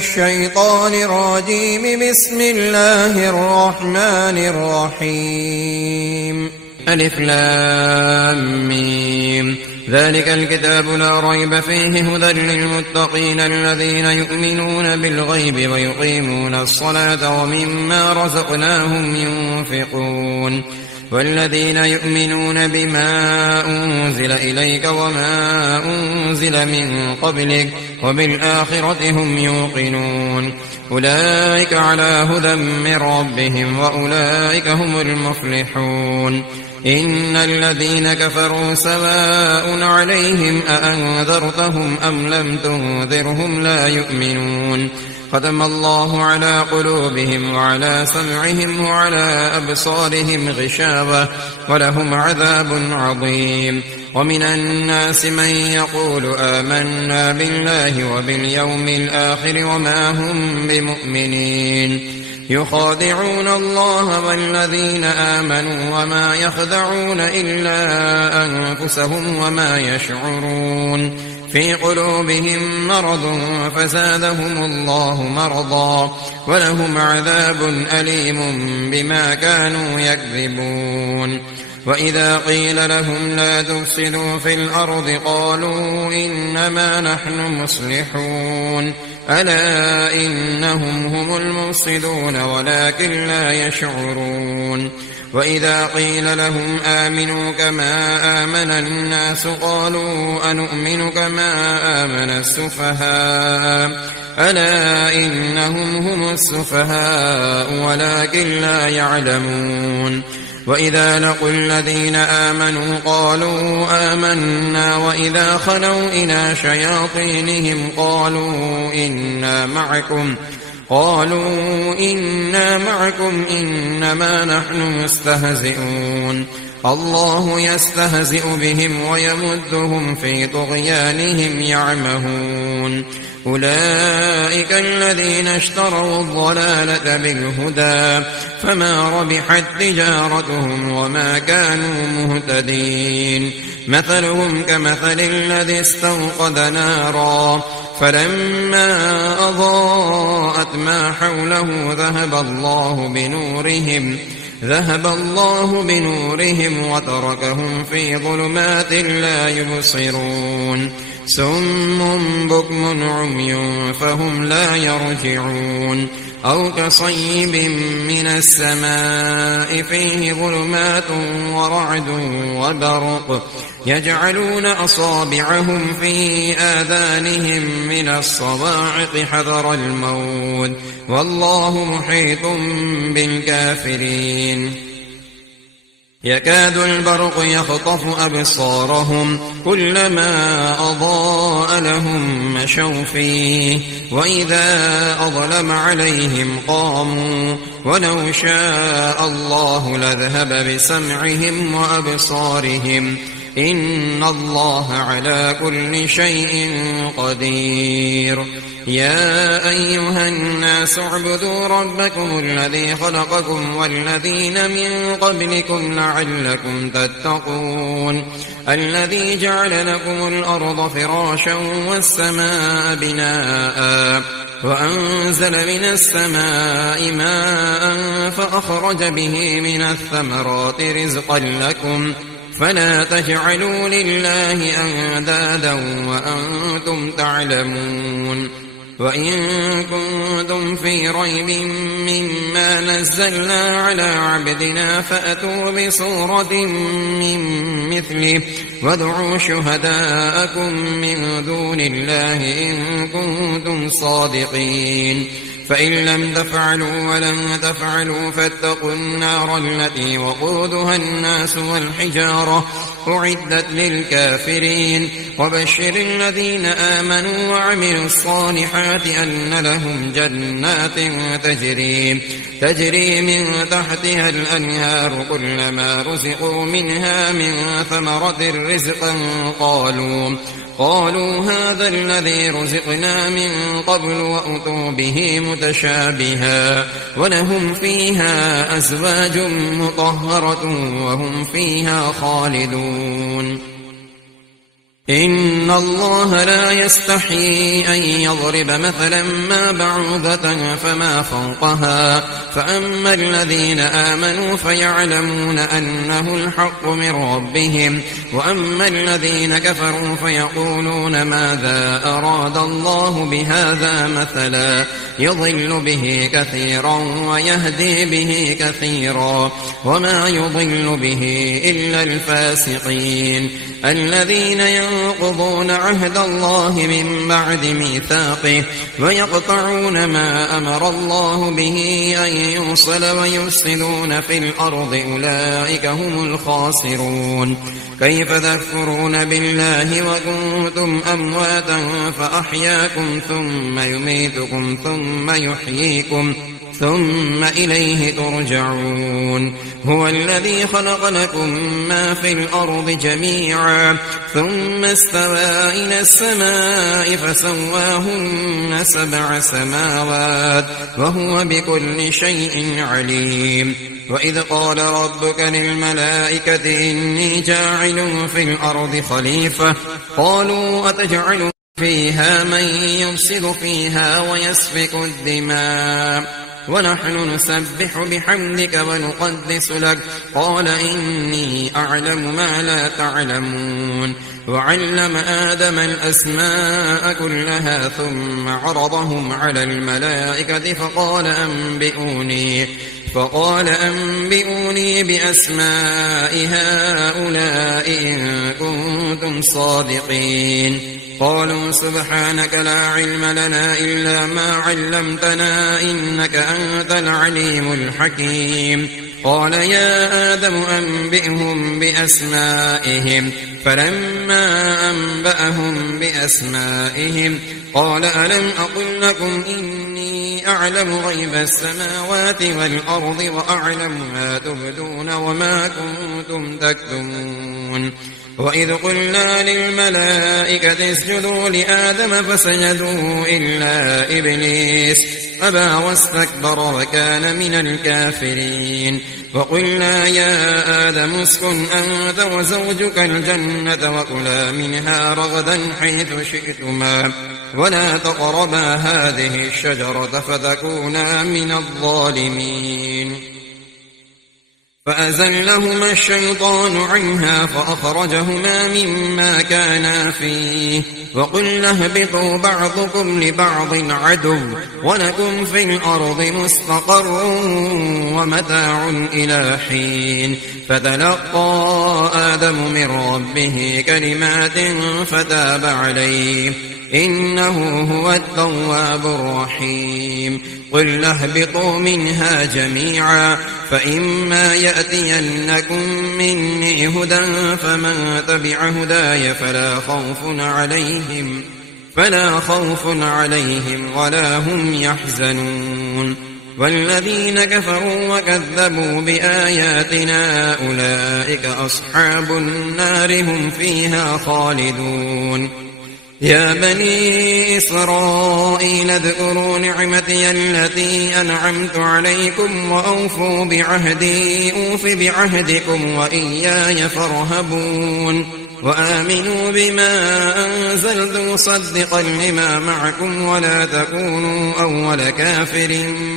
الشيطان الرجيم. بسم الله الرحمن الرحيم. ألف لام ميم. ذلك الكتاب لا ريب فيه هدى للمتقين الذين يؤمنون بالغيب ويقيمون الصلاة ومما رزقناهم ينفقون. والذين يؤمنون بما أنزل إليك وما أنزل من قبلك وبالآخرة هم يوقنون. أولئك على هدى من ربهم وأولئك هم المفلحون. إن الذين كفروا سواء عليهم أأنذرتهم أم لم تنذرهم لا يؤمنون. ختم الله على قلوبهم وعلى سمعهم وعلى أبصارهم غشاوة ولهم عذاب عظيم. ومن الناس من يقول آمنا بالله وباليوم الآخر وما هم بمؤمنين. يخادعون الله والذين آمنوا وما يخدعون إلا أنفسهم وما يشعرون. في قلوبهم مرض فزادهم الله مرضا ولهم عذاب أليم بما كانوا يكذبون. وإذا قيل لهم لا تفسدوا في الأرض قالوا إنما نحن مصلحون. ألا إنهم هم المفسدون ولكن لا يشعرون. وإذا قيل لهم آمنوا كما آمن الناس قالوا أنؤمن كما آمن السفهاء. ألا إنهم هم السفهاء ولكن لا يعلمون. وإذا لقوا الذين آمنوا قالوا آمنا وإذا خلوا إلى شياطينهم قالوا إنا معكم إنما نحن مستهزئون. الله يستهزئ بهم ويمدهم في طغيانهم يعمهون. أولئك الذين اشتروا الضلالة بالهدى فما ربحت تجارتهم وما كانوا مهتدين. مثلهم كمثل الذي استوقد نارا فلما أضاءت ما حوله ذهب الله بنورهم وتركهم في ظلمات لا يبصرون. سم بكم عمي فهم لا يرجعون. أو كصيب من السماء فيه ظلمات ورعد وبرق يجعلون أصابعهم في آذانهم من الصواعق حذر الموت والله محيط بالكافرين. يكاد البرق يخطف أبصارهم كلما أضاء لهم مشوا فيه وإذا أظلم عليهم قاموا ولو شاء الله لذهب بسمعهم وأبصارهم إن الله على كل شيء قدير. يا أيها الناس اعبدوا ربكم الذي خلقكم والذين من قبلكم لعلكم تتقون. الذي جعل لكم الأرض فراشا والسماء بناء وأنزل من السماء ماء فأخرج به من الثمرات رزقا لكم فلا تجعلوا لله أندادا وأنتم تعلمون. وإن كنتم في ريب مما نزلنا على عبدنا فأتوا بسورة من مثله وادعوا شهداءكم من دون الله إن كنتم صادقين. فإن لم تفعلوا ولن تفعلوا فاتقوا النار التي وقودها الناس والحجارة أعدت للكافرين. وبشر الذين آمنوا وعملوا الصالحات أن لهم جنات تجري من تحتها الأنهار كلما رزقوا منها من ثمرة رزقا قالوا هذا الذي رزقنا من قبل وأتوا به متشابها ولهم فيها أزواج مطهرة وهم فيها خالدون. إن الله لا يستحيي أن يضرب مثلا ما بعوضة فما فوقها فأما الذين آمنوا فيعلمون أنه الحق من ربهم وأما الذين كفروا فيقولون ماذا أراد الله بهذا مثلا يضل به كثيرا ويهدي به كثيرا وما يضل به إلا الفاسقين الذين ينقضون عهد الله من بعد ميثاقه ويقطعون ما أمر الله به أن يوصل ويفسدون في الأرض أولئك هم الخاسرون كيف تكفرون بالله وكنتم أمواتا فأحياكم ثم يميتكم ثم يحييكم ثم إليه ترجعون هو الذي خلق لكم ما في الأرض جميعا ثم استوى إلى السماء فسواهن 7 سماوات وهو بكل شيء عليم وإذ قال ربك للملائكة إني جاعل في الأرض خليفة قالوا أتجعل فيها من يفسد فيها ويسفك الدماء ونحن نسبح بحمدك ونقدس لك قال إني أعلم ما لا تعلمون وعلم آدم الأسماء كلها ثم عرضهم على الملائكة فقال أنبئوني بأسماء هؤلاء إن كنتم صادقين قالوا سبحانك لا علم لنا إلا ما علمتنا إنك أنت العليم الحكيم قال يا آدم أنبئهم بأسمائهم فلما أنبأهم بأسمائهم قال ألم أقل لكم إني أعلم غيب السماوات والأرض وأعلم ما تبدون وما كنتم تكتمون وإذ قلنا للملائكة اسجدوا لآدم فسجدوا إلا إبليس أبى واستكبر وكان من الكافرين وقلنا يا آدم اسكن أنت وزوجك الجنة وكلا منها رغدا حيث شئتما ولا تقربا هذه الشجرة فتكونا من الظالمين فأزلهما الشيطان عنها فأخرجهما مما كانا فيه وقلنا اهبطوا بعضكم لبعض عدو ولكم في الأرض مستقر ومتاع إلى حين فتلقى آدم من ربه كلمات فتاب عليه إنه هو التواب الرحيم قل اهبطوا منها جميعا فإما يأتينكم مني هدى فمن تبع هداي فلا خوف عليهم ولا هم يحزنون والذين كفروا وكذبوا بآياتنا أولئك أصحاب النار هم فيها خالدون يا بني إسرائيل اذكروا نعمتي التي أنعمت عليكم وأوفوا بعهدي أوف بعهدكم وإياي فارهبون وآمنوا بما أنزلت مصدقا لما معكم ولا تكونوا أول كافر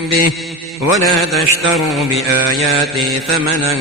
به ولا تشتروا بآياتي ثمنا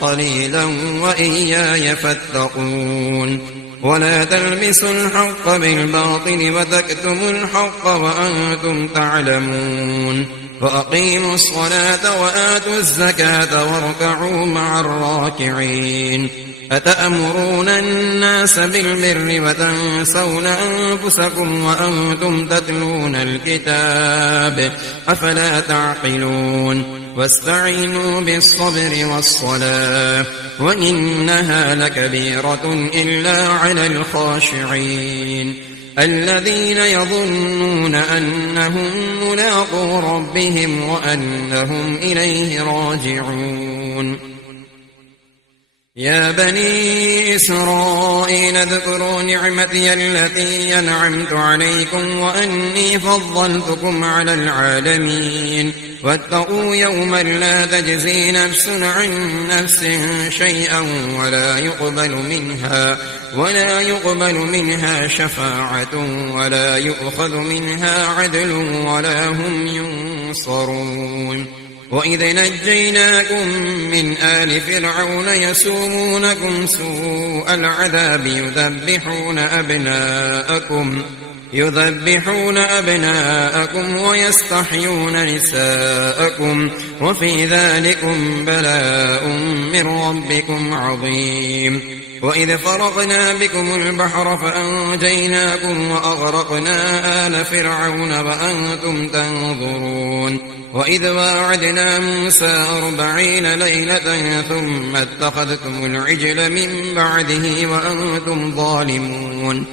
قليلا وإياي فاتقون ولا تلبسوا الحق بالباطل وتكتموا الحق وأنتم تعلمون وأقيموا الصلاة وآتوا الزكاة واركعوا مع الراكعين أتأمرون الناس بالبر وتنسون أنفسكم وأنتم تتلون الكتاب أفلا تعقلون واستعينوا بالصبر والصلاة وإنها لكبيرة إلا على الخاشعين الذين يظنون أنهم ملاقو ربهم وأنهم إليه راجعون يا بني إسرائيل اذكروا نعمتي التي أنعمت عليكم وأني فضلتكم على العالمين واتقوا يوما لا تجزي نفس عن نفس شيئا ولا يقبل منها شفاعة ولا يؤخذ منها عدل ولا هم ينصرون. وإذ نجيناكم من آل فرعون يسومونكم سوء العذاب يذبحون أبناءكم ويستحيون نساءكم وفي ذلكم بلاء من ربكم عظيم. وإذ فرقنا بكم البحر فأنجيناكم وأغرقنا آل فرعون وأنتم تنظرون. وإذ واعدنا موسى 40 ليلة ثم اتخذتم العجل من بعده وأنتم ظالمون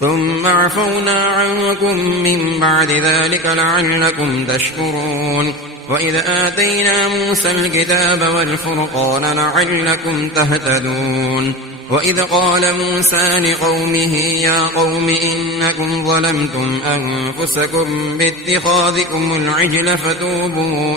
ثم عفونا عنكم من بعد ذلك لعلكم تشكرون. وإذ آتينا موسى الكتاب والفرقان لعلكم تهتدون. وإذ قال موسى لقومه يا قوم إنكم ظلمتم أنفسكم باتخاذكم العجل فتوبوا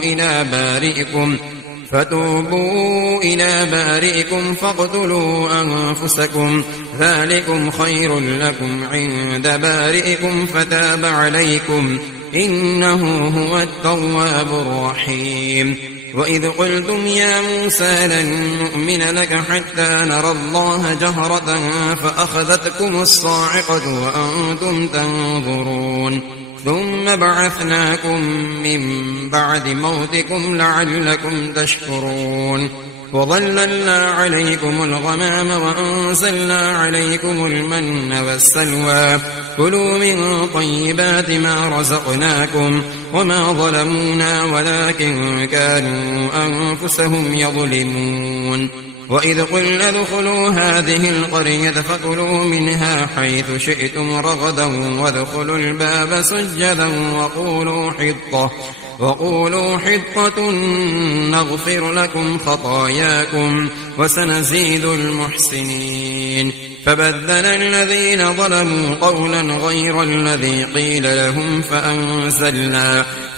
إلى بارئكم فاقتلوا أنفسكم ذلكم خير لكم عند بارئكم فتاب عليكم إنه هو التواب الرحيم. وإذ قلتم يا موسى لن نؤمن لك حتى نرى الله جهرة فأخذتكم الصاعقة وأنتم تنظرون ثم بعثناكم من بعد موتكم لعلكم تشكرون. وظللنا عليكم الغمام وأنزلنا عليكم المن والسلوى كلوا من طيبات ما رزقناكم وما ظلمونا ولكن كانوا أنفسهم يظلمون. وإذ قلنا ادخلوا هذه القرية فكلوا منها حيث شئتم رغدا وادخلوا الباب سجدا وقولوا حطة نغفر لكم خطاياكم وسنزيد المحسنين. فبدل الذين ظلموا قولا غير الذي قيل لهم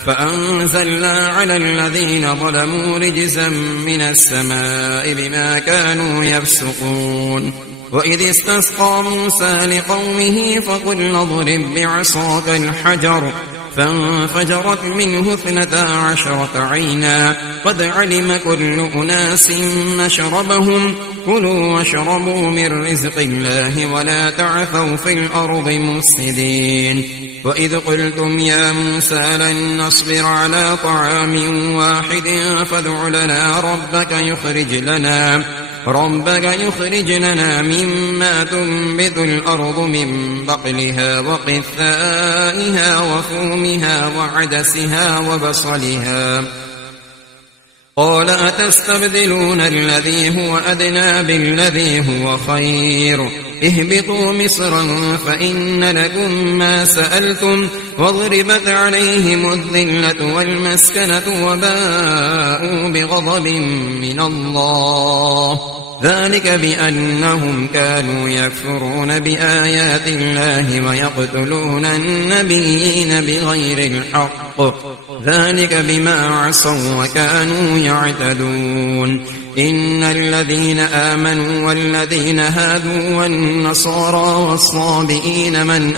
فأنزلنا على الذين ظلموا رجزا من السماء بما كانوا يفسقون. وإذ استسقى موسى لقومه فقلنا اضرب بعصاك الحجر فانفجرت منه 12 عينا قد علم كل أناس مشربهم كلوا واشربوا من رزق الله ولا تعثوا في الأرض مفسدين. وإذ قلتم يا موسى لن نصبر على طعام واحد فادع لنا ربك يخرج لنا مما تنبت الأرض من بقلها وقثائها وفومها وعدسها وبصلها قال أتستبدلون الذي هو أدنى بالذي هو خير اهبطوا مصرا فإن لكم ما سألتم وضربت عليهم الذلة والمسكنة وباءوا بغضب من الله ذلك بأنهم كانوا يكفرون بآيات الله ويقتلون النبيين بغير الحق ذلك بما عصوا وكانوا يعتدون. إن الذين آمنوا والذين هادوا والنصارى والصابئين من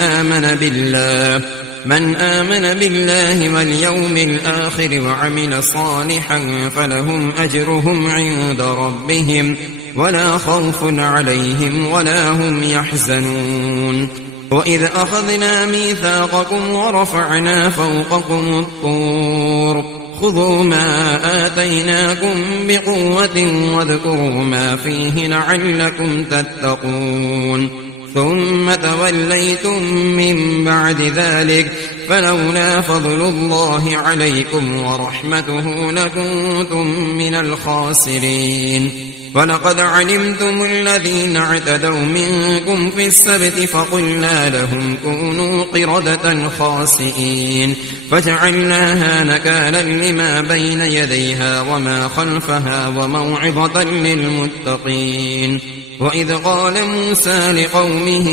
آمن بالله واليوم الآخر وعمل صالحا فلهم أجرهم عند ربهم ولا خوف عليهم ولا هم يحزنون. وإذ أخذنا ميثاقكم ورفعنا فوقكم الطور خذوا ما آتيناكم بقوة واذكروا ما فيه لعلكم تتقون ثم توليتم من بعد ذلك فلولا فضل الله عليكم ورحمته لكنتم من الخاسرين. ولقد علمتم الذين اعتدوا منكم في السبت فقلنا لهم كونوا قردة خاسئين فجعلناها نكالا لما بين يديها وما خلفها وموعظة للمتقين. وإذ قال موسى لقومه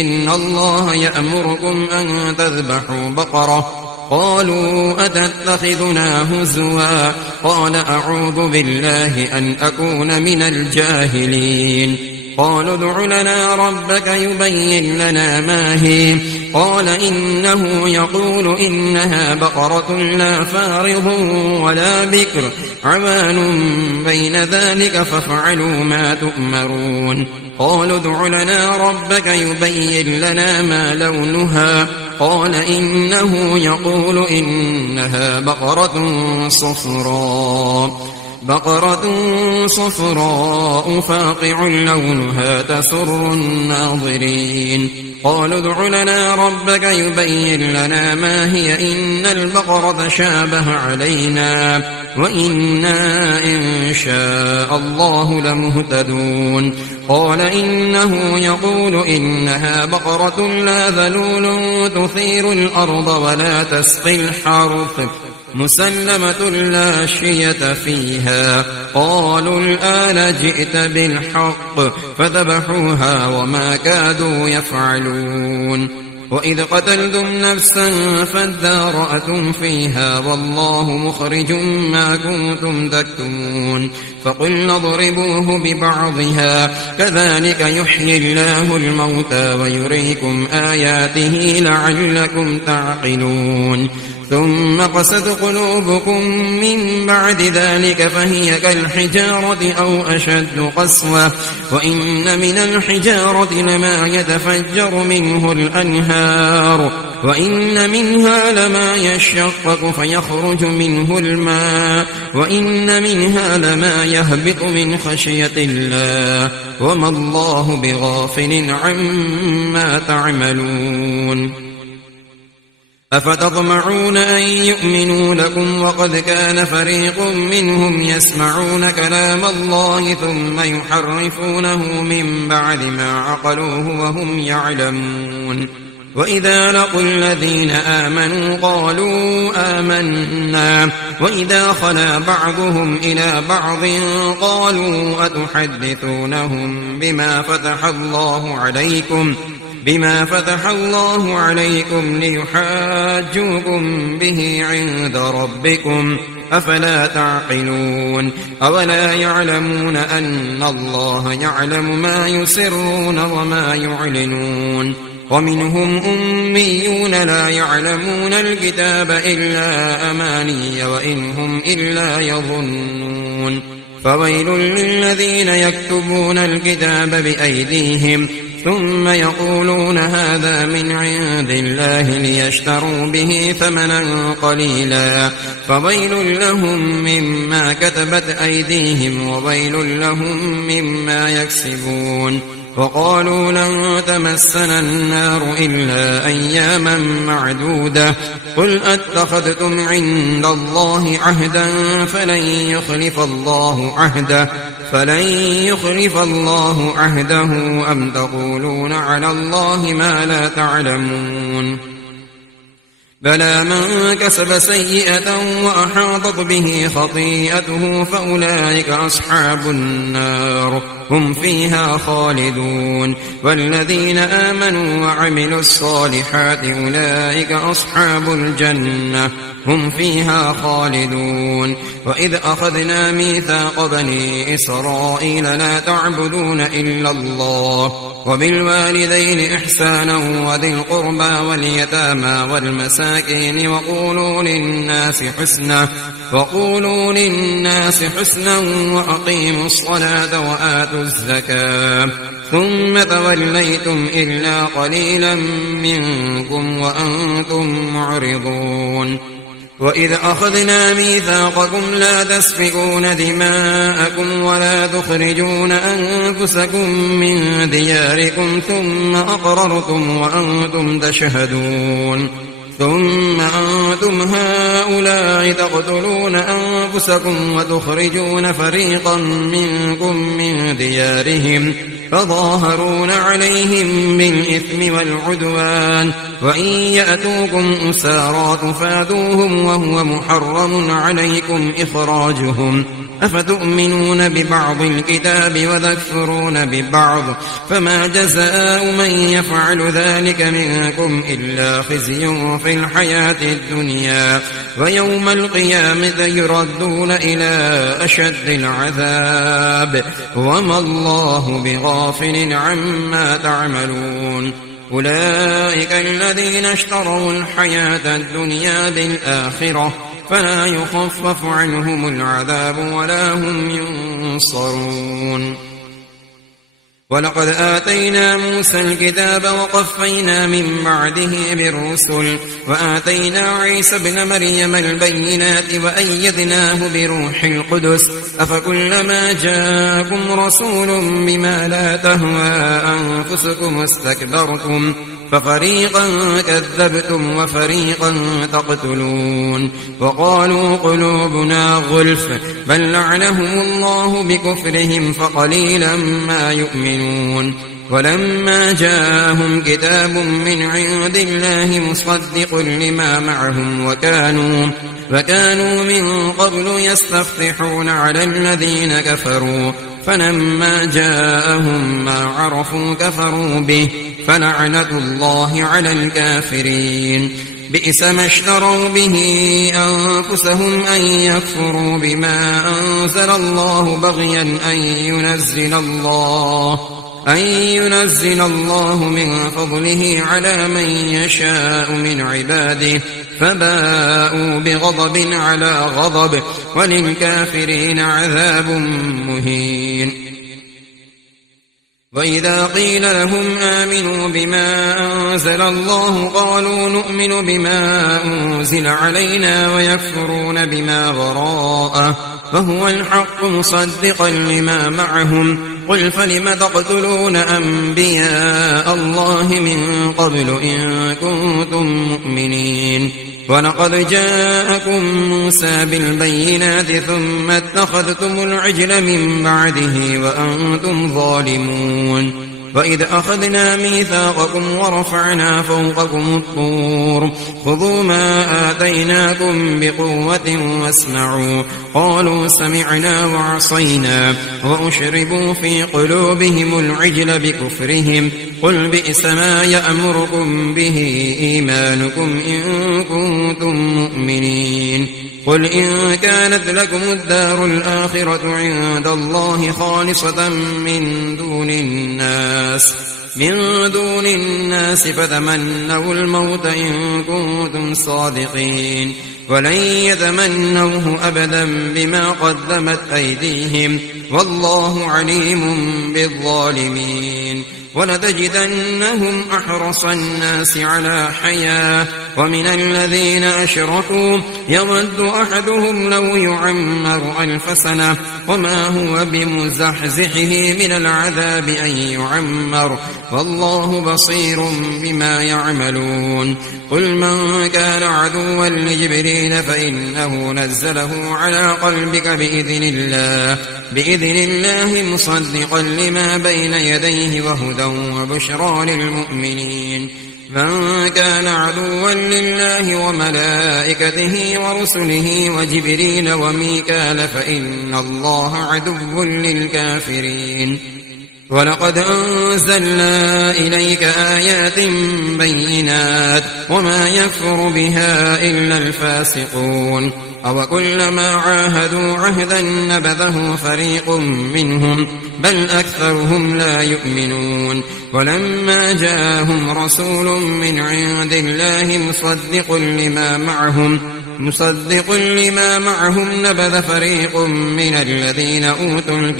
إن الله يأمركم أن تذبحوا بقرة قالوا أتتخذنا هزوا قال أعوذ بالله أن أكون من الجاهلين قالوا ادع لنا ربك يبين لنا ما هي قال إنه يقول إنها بقرة لا فارض ولا بكر عوان بين ذلك فافعلوا ما تؤمرون قالوا ادع لنا ربك يبين لنا ما لونها قال إنه يقول إنها بقرة صفراء فاقع لونها تسر الناظرين قالوا ادع لنا ربك يبين لنا ما هي إن البقرة شابه علينا وإنا إن شاء الله لمهتدون قال إنه يقول إنها بقرة لا ذلول تثير الأرض ولا تسقي الحرث مسلمة لا شية فيها قالوا الآن جئت بالحق فذبحوها وما كادوا يفعلون وإذ قتلتم نفسا فادارأتم فيها والله مخرج ما كنتم تكتمون فقلنا اضربوه ببعضها كذلك يحيي الله الموتى ويريكم آياته لعلكم تعقلون ثم قست قلوبكم من بعد ذلك فهي كالحجارة أو أشد قسوة وإن من الحجارة لما يتفجر منه الأنهار وإن منها لما يشقق فيخرج منه الماء وإن منها لما يهبط من خشية الله وما الله بغافل عما تعملون أفتطمعون أن يؤمنوا لكم وقد كان فريق منهم يسمعون كلام الله ثم يحرفونه من بعد ما عقلوه وهم يعلمون وإذا لقوا الذين آمنوا قالوا آمنا وإذا خلا بعضهم إلى بعض قالوا أتحدثونهم بما فتح الله عليكم ليحاجوكم به عند ربكم أفلا تعقلون أولا يعلمون أن الله يعلم ما يسرون وما يعلنون ومنهم أميون لا يعلمون الكتاب إلا أماني وإن هم إلا يظنون فويل للذين يكتبون الكتاب بأيديهم ثم يقولون هذا من عند الله ليشتروا به ثمنا قليلا فويل لهم مما كتبت أيديهم وويل لهم مما يكسبون وقالوا لن تمسنا النار إلا أياما معدودة قل أتخذتم عند الله عهدا فلن يخلف الله عهده أم تقولون على الله ما لا تعلمون بلى من كسب سيئة وأحاطت به خطيئته فأولئك أصحاب النار هم فيها خالدون والذين آمنوا وعملوا الصالحات أولئك أصحاب الجنة هم فيها خالدون وإذ أخذنا ميثاق بني إسرائيل لا تعبدون إلا الله وبالوالدين إحسانا وذي القربى واليتامى والمساكين وقولوا للناس حسنا وأقيموا الصلاة وآتوا الزكاة ثم توليتم إلا قليلا منكم وأنتم معرضون وإذ أخذنا ميثاقكم لا تسفكون دماءكم ولا تخرجون أنفسكم من دياركم ثم أقررتم وأنتم تشهدون ثم أنتم هؤلاء تقتلون أنفسكم وتخرجون فريقا منكم من ديارهم فظاهرون عليهم بالإثم والعدوان وإن يأتوكم أسارى تفادوهم وهو محرم عليكم إخراجهم أفتؤمنون ببعض الكتاب وتكفرون ببعض فما جزاء من يفعل ذلك منكم إلا خزي في الحياة الدنيا ويوم القيامة يردون إلى أشد العذاب وما الله بغافل عما تعملون أولئك الذين اشتروا الحياة الدنيا بالآخرة فلا يخفف عنهم العذاب ولا هم ينصرون ولقد آتينا موسى الكتاب وقفينا من بعده بالرسل وآتينا عيسى ابن مريم البينات وأيدناه بروح القدس أفكلما جاءكم رسول بما لا تهوى أنفسكم استكبرتم ففريقا كذبتم وفريقا تقتلون وقالوا قلوبنا غلف بل لعنهم الله بكفرهم فقليلا ما يؤمنون ولما جاءهم كتاب من عند الله مصدق لما معهم وكانوا من قبل يستفتحون على الذين كفروا فلما جاءهم ما عرفوا كفروا به فلعنة الله على الكافرين بئس ما اشتروا به أنفسهم أن يكفروا بما أنزل الله بغيا أن ينزل الله من فضله على من يشاء من عباده فباءوا بغضب على غضب وللكافرين عذاب مهين وإذا قيل لهم آمنوا بما أنزل الله قالوا نؤمن بما أنزل علينا ويكفرون بما وراءه فهو الحق مصدقا لما معهم قل فلم تقتلون أنبياء الله من قبل إن كنتم مؤمنين ولقد جاءكم موسى بالبينات ثم اتخذتم العجل من بعده وأنتم ظالمون وإذ أخذنا ميثاقكم ورفعنا فوقكم الطور خذوا ما آتيناكم بقوة واسمعوا قالوا سمعنا وعصينا وأشربوا في قلوبهم العجل بكفرهم قل بئس ما يأمركم به إيمانكم إن كنتم مؤمنين قل إن كانت لكم الدار الآخرة عند الله خالصة من دون الناس فتمنوا الموت إن كنتم صادقين ولن يتمنوه أبدا بما قدمت أيديهم والله عليم بالظالمين ولتجدنهم أحرص الناس على حياة ومن الذين أشركوا يود أحدهم لو يعمر 1000 سنة وما هو بمزحزحه من العذاب أن يعمر والله بصير بما يعملون قل من كان عدوا لجبريل فإنه نزله على قلبك بإذن الله مصدقا لما بين يديه وهدى وبشرى للمؤمنين من كان عدوا لله وملائكته ورسله وجبريل وميكال فإن الله عدو للكافرين ولقد أنزلنا إليك آيات بينات وما يكفر بها إلا الفاسقون أوكلما عاهدوا عهدا نبذه فريق منهم بل أكثرهم لا يؤمنون ولما جاءهم رسول من عند الله مصدق لما معهم نبذ فريق من الذين أوتوا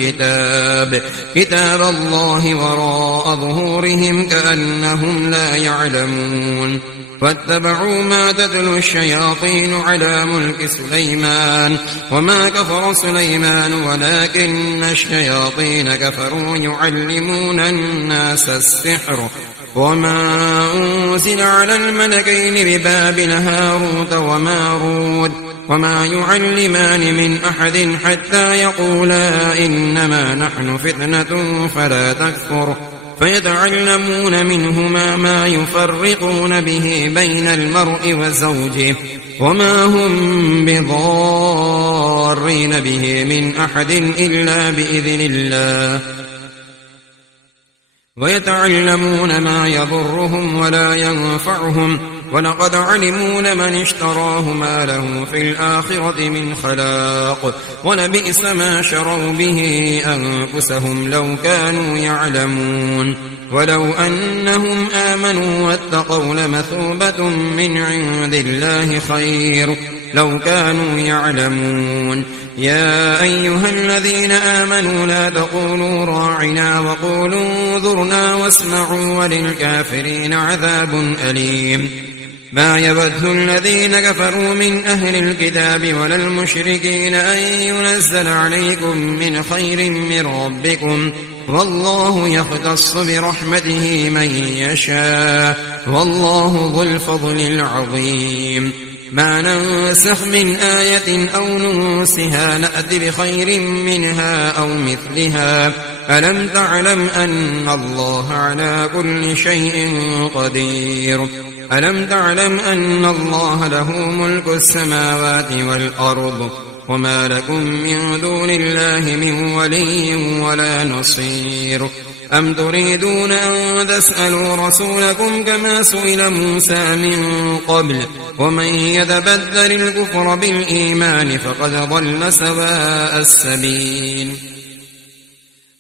كتاب الله وراء ظهورهم كأنهم لا يعلمون واتبعوا ما تتلو الشياطين على ملك سليمان وما كفر سليمان ولكن الشياطين كفروا يعلمون الناس السحر وما أنزل على الملكين ببابل هاروت وماروت وما يعلمان من أحد حتى يقولا إنما نحن فتنة فيتعلمون منهما ما يفرقون به بين المرء وزوجه وما هم بضارين به من أحد إلا بإذن الله ويتعلمون ما يضرهم ولا ينفعهم ولقد علموا لمن اشتراه ما له في الآخرة من خلاق ولبئس ما شروا به أنفسهم لو كانوا يعلمون ولو أنهم آمنوا واتقوا لمثوبة من عند الله خير لو كانوا يعلمون يا أيها الذين آمنوا لا تقولوا راعنا وقولوا انظرنا واسمعوا وللكافرين عذاب أليم ما يود الذين كفروا من أهل الكتاب ولا المشركين أن ينزل عليكم من خير من ربكم والله يختص برحمته من يشاء والله ذو الفضل العظيم ما ننسخ من آية أو ننسها نأت بخير منها أو مثلها ألم تعلم أن الله على كل شيء قدير ألم تعلم أن الله له ملك السماوات والأرض وما لكم من دون الله من ولي ولا نصير أم تريدون أن تسألوا رسولكم كما سئل موسى من قبل ومن يتبدل الكفر بالإيمان فقد ضل سواء السبيل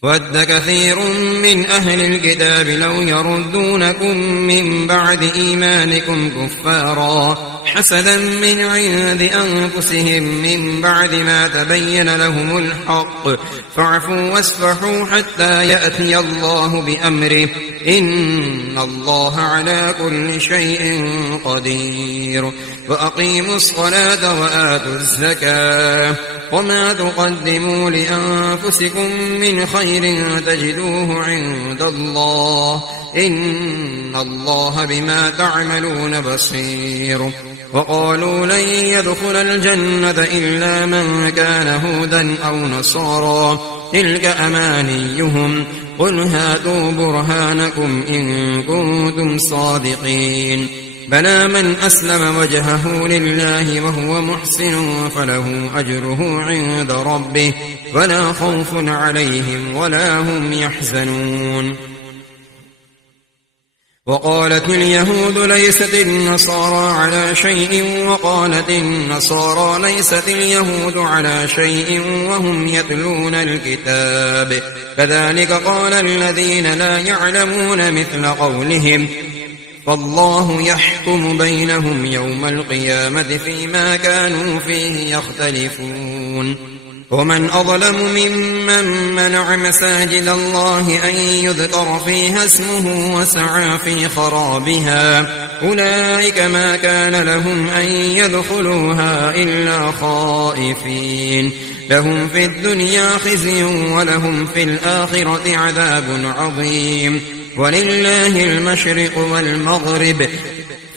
ود كثير من أهل الكتاب لو يردونكم من بعد إيمانكم كفارا حسدا من عند أنفسهم من بعد ما تبين لهم الحق فاعفوا واصفحوا حتى يأتي الله بأمره إن الله على كل شيء قدير وأقيموا الصلاة وآتوا الزكاة وما تقدموا لأنفسكم من خير تجدوه عند الله إن الله بما تعملون بصير وقالوا لن يدخل الجنة إلا من كان هودا أو نصارى تلك أمانيهم قل هاتوا برهانكم إن كنتم صادقين بلى من أسلم وجهه لله وهو محسن فله أجره عند ربه ولا خوف عليهم ولا هم يحزنون وقالت اليهود ليست النصارى على شيء وقالت النصارى ليست اليهود على شيء وهم يتلون الكتاب كذلك قال الذين لا يعلمون مثل قولهم فالله يحكم بينهم يوم القيامة فيما كانوا فيه يختلفون ومن أظلم ممن منع مساجد الله أن يذكر فيها اسمه وسعى في خرابها أولئك ما كان لهم أن يدخلوها إلا خائفين لهم في الدنيا خزي ولهم في الآخرة عذاب عظيم ولله المشرق والمغرب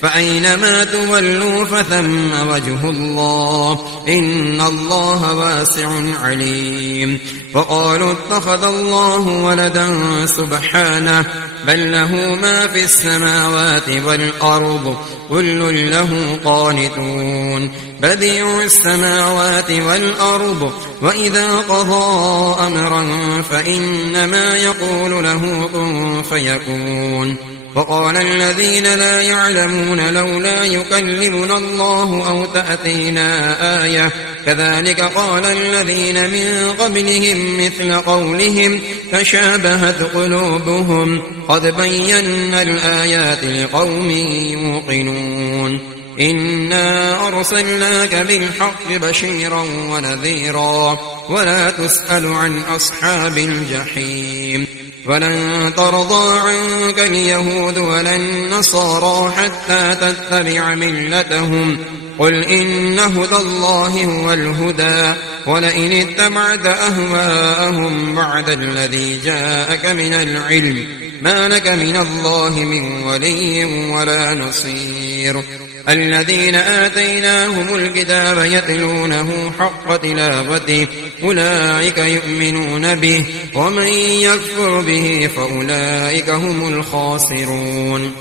فأينما تولوا فثم وجه الله إن الله واسع عليم وقالوا اتخذ الله ولدا سبحانه بل له ما في السماوات والأرض كل له قانتون بديع السماوات والأرض وإذا قضى أمرا فإنما يقول له كن فيكون وقال الذين لا يعلمون لولا يكلمنا الله أو تأتينا آية كذلك قال الذين من قبلهم مثل قولهم تشابهت قلوبهم قد بينا الآيات لقوم يوقنون إنا أرسلناك بالحق بشيرا ونذيرا ولا تسأل عن أصحاب الجحيم ولن ترضى عنك اليهود ولا النصارى حتى تتبع ملتهم قل إن هدى الله هو الهدى ولئن اتبعت أهواءهم بعد الذي جاءك من العلم ما لك من الله من ولي ولا نصير الذين آتيناهم الكتاب يتلونه حق تلاوته أولئك يؤمنون به ومن يكفر به فأولئك هم الخاسرون.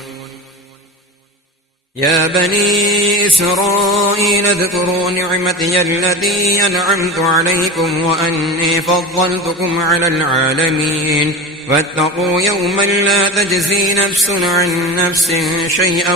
يا بني إسرائيل اذكروا نعمتي التي أنعمت عليكم وأني فضلتكم على العالمين واتقوا يوما لا تجزي نفس عن نفس شيئا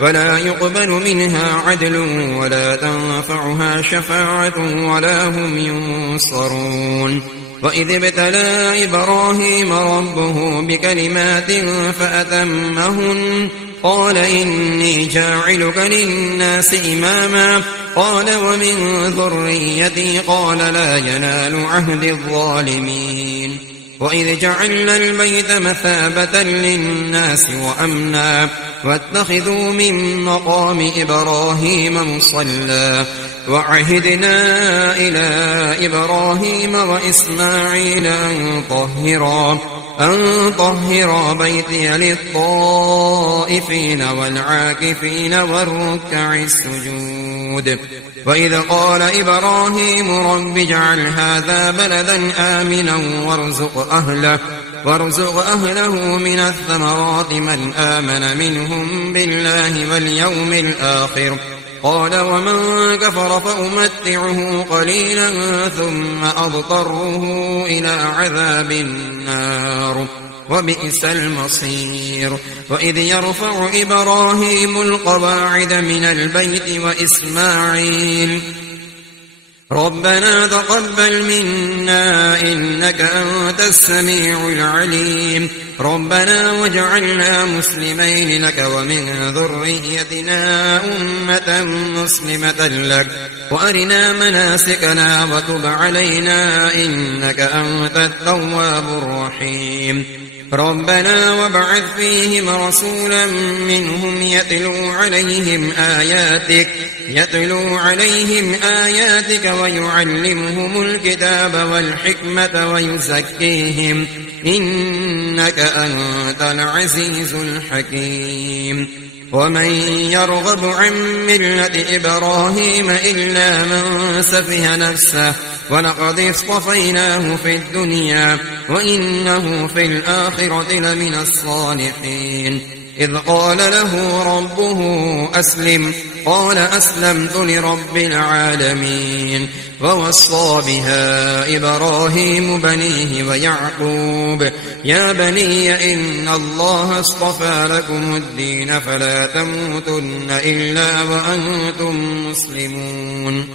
ولا يقبل منها عدل ولا تنفعها شفاعة ولا هم ينصرون. وإذ ابتلى إبراهيم ربه بكلمات فأتمهن قال إني جاعلك للناس إماما قال ومن ذريتي قال لا ينال عهد الظالمين. وإذ جعلنا البيت مثابة للناس وأمنا واتخذوا من مقام إبراهيم مصلى وعهدنا إلى إبراهيم وإسماعيل أن طهرا بيتي للطائفين والعاكفين والركع السجود. وإذ قال إبراهيم رب اجعل هذا بلدا آمنا وارزق أهله من الثمرات من آمن منهم بالله واليوم الآخر قال ومن كفر فأمتعه قليلا ثم أضطره إلى عذاب النار وبئس المصير. وإذ يرفع إبراهيم القواعد من البيت وإسماعيل ربنا تقبل منا إنك أنت السميع العليم ربنا واجعلنا مسلمين لك ومن ذريتنا أمة مسلمة لك وأرنا مناسكنا وتب علينا إنك أنت التواب الرحيم. ربنا وابعث فيهم رسولا منهم يتلو عليهم آياتك ويعلمهم الكتاب والحكمة ويزكيهم إنك أنت العزيز الحكيم. ومن يرغب عن ملة إبراهيم إلا من سفه نفسه ولقد اصطفيناه في الدنيا وإنه في الآخرة لمن الصالحين. إذ قال له ربه أسلم قال أسلمت لرب العالمين. ووصى بها إبراهيم بنيه ويعقوب يا بني إن الله اصطفى لكم الدين فلا تموتن إلا وأنتم مسلمون.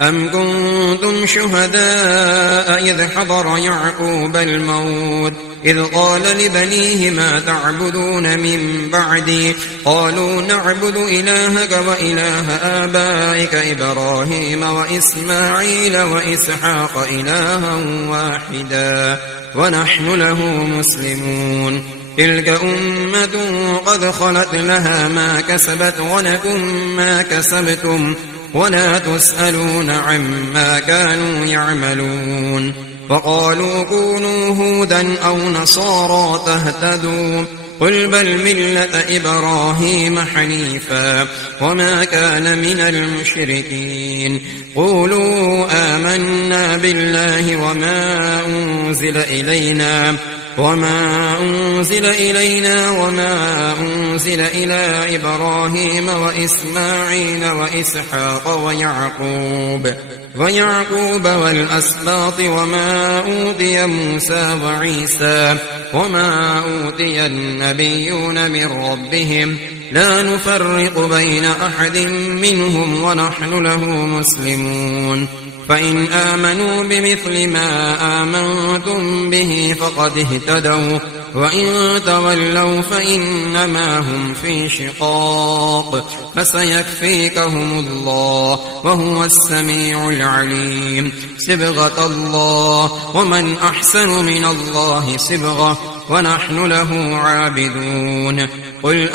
أم كنتم شهداء إذ حضر يعقوب الموت إذ قال لبنيه ما تعبدون من بعدي قالوا نعبد إلهك وإله آبائك إبراهيم وإسماعيل وإسحاق إلها واحدا ونحن له مسلمون. تلك أمة قد خلت لها ما كسبت ولكم ما كسبتم ولا تسألون عما كانوا يعملون. وقالوا كونوا هودا أو نصارى تهتدوا قل بل ملة إبراهيم حنيفا وما كان من المشركين. قولوا آمنا بالله وما أنزل إلينا وما أنزل إلى إبراهيم وإسماعيل وإسحاق ويعقوب والأسباط وما أوتي موسى وعيسى وما أوتي النبيون من ربهم لا نفرق بين أحد منهم ونحن له مسلمون. فإن آمنوا بمثل ما آمنتم به فقد اهتدوا وإن تولوا فإنما هم في شقاق فسيكفيكهم الله وهو السميع العليم. صبغة الله ومن أحسن من الله صبغة ونحن له عابدون. قل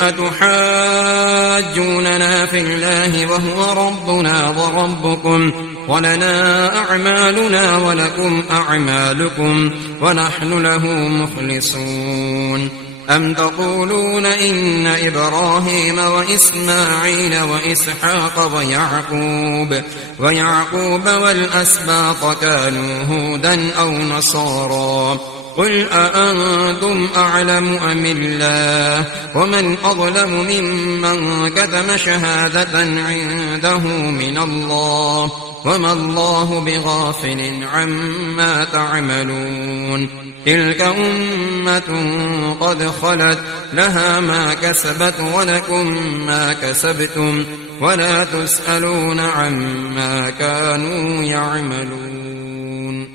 أتحاجوننا في الله وهو ربنا وربكم ولنا أعمالنا ولكم أعمالكم ونحن له مخلصون. أم تقولون إن إبراهيم وإسماعيل وإسحاق ويعقوب والأسباط كانوا هودا أو نصارى قل أأنتم أعلم أم الله ومن أظلم ممن كتم شهادة عنده من الله وما الله بغافل عما تعملون تلك أمة قد خلت لها ما كسبت ولكم ما كسبتم ولا تسألون عما كانوا يعملون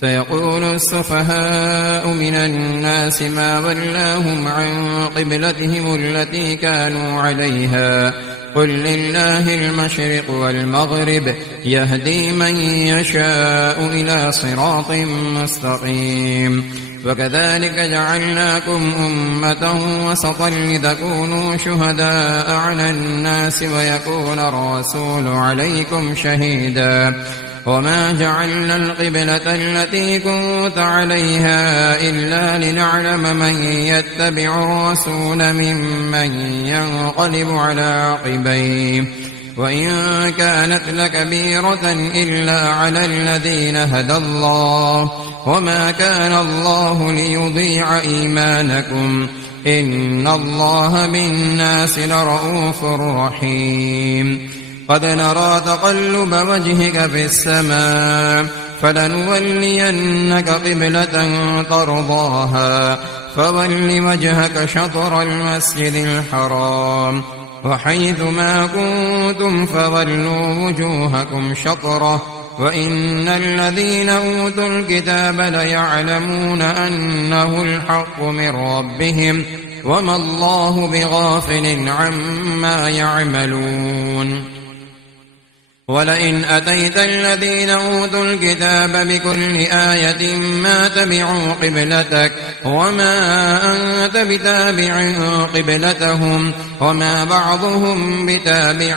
سيقول السفهاء من الناس ما ولاهم عن قبلتهم التي كانوا عليها قل لله المشرق والمغرب يهدي من يشاء إلى صراط مستقيم وكذلك جعلناكم أمة وسطا لتكونوا شهداء على الناس ويكون الرسول عليكم شهيدا وما جعلنا القبلة التي كنت عليها إلا لنعلم من يتبع الرسول ممن ينقلب على عقبيه وإن كانت لكبيرة إلا على الذين هدى الله وما كان الله ليضيع إيمانكم إن الله بالناس لرؤوف رحيم قد نرى تقلب وجهك في السماء فلنولينك قبلة ترضاها فول وجهك شطر المسجد الحرام وحيث ما كنتم فولوا وجوهكم شطره وإن الذين أوتوا الكتاب ليعلمون أنه الحق من ربهم وما الله بغافل عما يعملون ولئن أتيت الذين أوتوا الكتاب بكل آية ما تبعوا قبلتك وما أنت بتابع قبلتهم وما بعضهم بتابع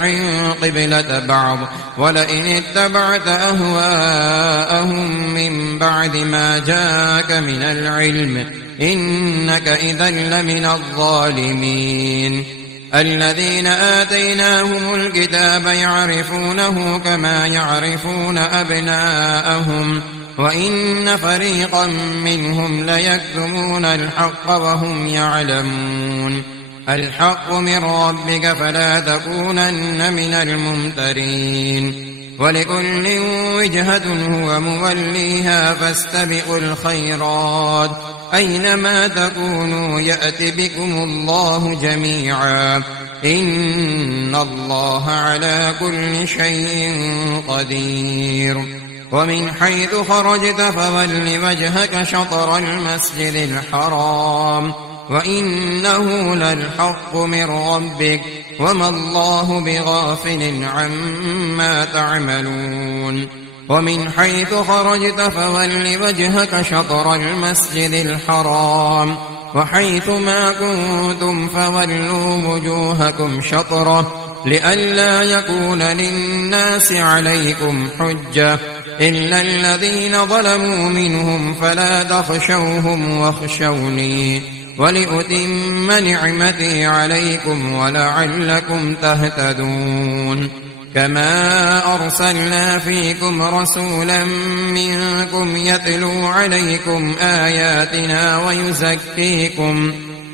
قبلة بعض ولئن اتبعت أهواءهم من بعد ما جاءك من العلم إنك إذا لمن الظالمين الذين آتيناهم الكتاب يعرفونه كما يعرفون أبناءهم وإن فريقا منهم ليكتمون الحق وهم يعلمون الحق من ربك فلا تكونن من الممترين ولكل وجهة هو موليها فاستبقوا الخيرات أينما تكونوا يأت بكم الله جميعا إن الله على كل شيء قدير ومن حيث خرجت فول وجهك شطر المسجد الحرام وإنه للحق من ربك وما الله بغافل عما تعملون ومن حيث خرجت فول وجهك شطر المسجد الحرام وحيث ما كنتم فولوا وجوهكم شطره لئلا يكون للناس عليكم حجة إلا الذين ظلموا منهم فلا تخشوهم واخشوني ولأتم نعمتي عليكم ولعلكم تهتدون كما أرسلنا فيكم رسولا منكم يتلو عليكم آياتنا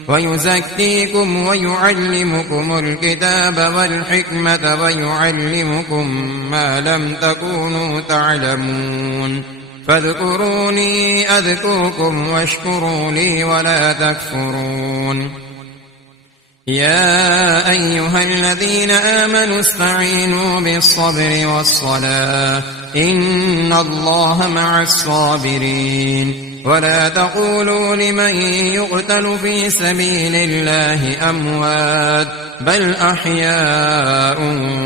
ويزكيكم ويعلمكم الكتاب والحكمة ويعلمكم ما لم تكونوا تعلمون فاذكروني أذكركم واشكروا لي ولا تكفرون يا أيها الذين آمنوا استعينوا بالصبر والصلاة إن الله مع الصابرين ولا تقولوا لمن يقتل في سبيل الله أموات بل أحياء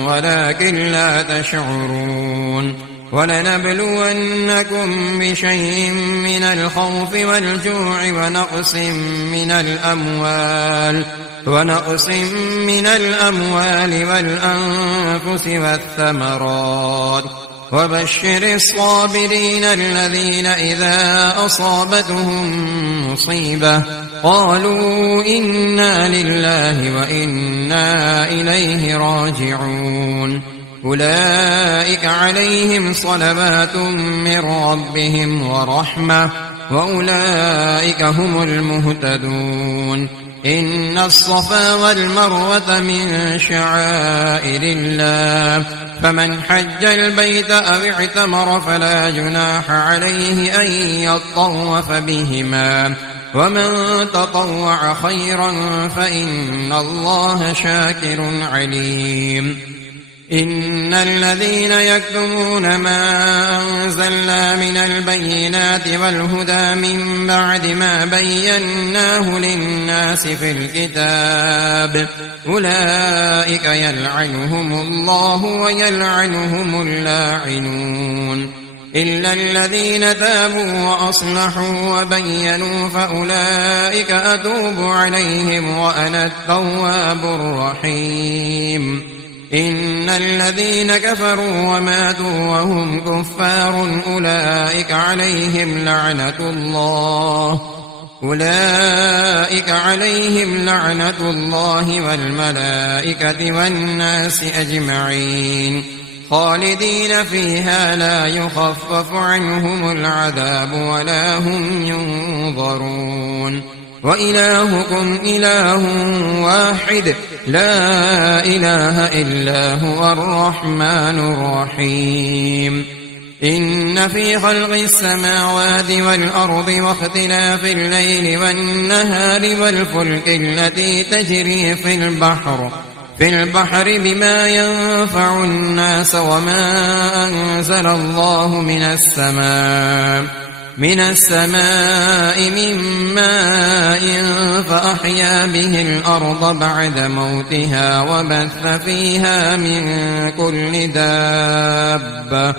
ولكن لا تشعرون ولنبلونكم بشيء من الخوف والجوع ونقص من الأموال والأنفس والثمرات وبشر الصابرين الذين إذا أصابتهم مصيبة قالوا إنا لله وإنا إليه راجعون أولئك عليهم صلوات من ربهم ورحمة وأولئك هم المهتدون إن الصفا والمروة من شعائر الله فمن حج البيت أو اعتمر فلا جناح عليه أن يطوف بهما ومن تطوع خيرا فإن الله شاكر عليم إن الذين يكتمون ما أنزلنا من البينات والهدى من بعد ما بيناه للناس في الكتاب أولئك يلعنهم الله ويلعنهم اللاعنون إلا الذين تابوا وأصلحوا وبينوا فأولئك أتوب عليهم وأنا التواب الرحيم إن الذين كفروا وماتوا وهم كفار أولئك عليهم لعنة الله والملائكة والناس أجمعين خالدين فيها لا يخفف عنهم العذاب ولا هم ينظرون وإلهكم إله واحد لا إله إلا هو الرحمن الرحيم إن في خلق السماوات والأرض واختلاف الليل والنهار والفلك التي تجري في البحر بما ينفع الناس وما أنزل الله من السماء من ماء فأحيا به الأرض بعد موتها وبث فيها من كل دابة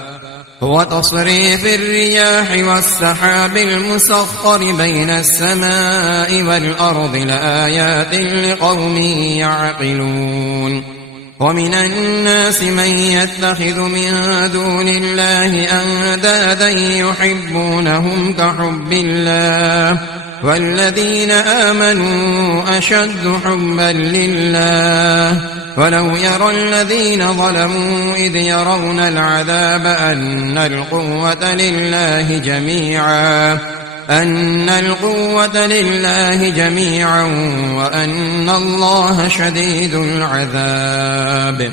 وتصريف الرياح والسحاب المسخر بين السماء والأرض لآيات لقوم يعقلون ومن الناس من يتخذ من دون الله أندادا يحبونهم كحب الله والذين آمنوا أشد حبا لله ولو يرى الذين ظلموا إذ يرون العذاب أن القوة لله جميعا وأن الله شديد العذاب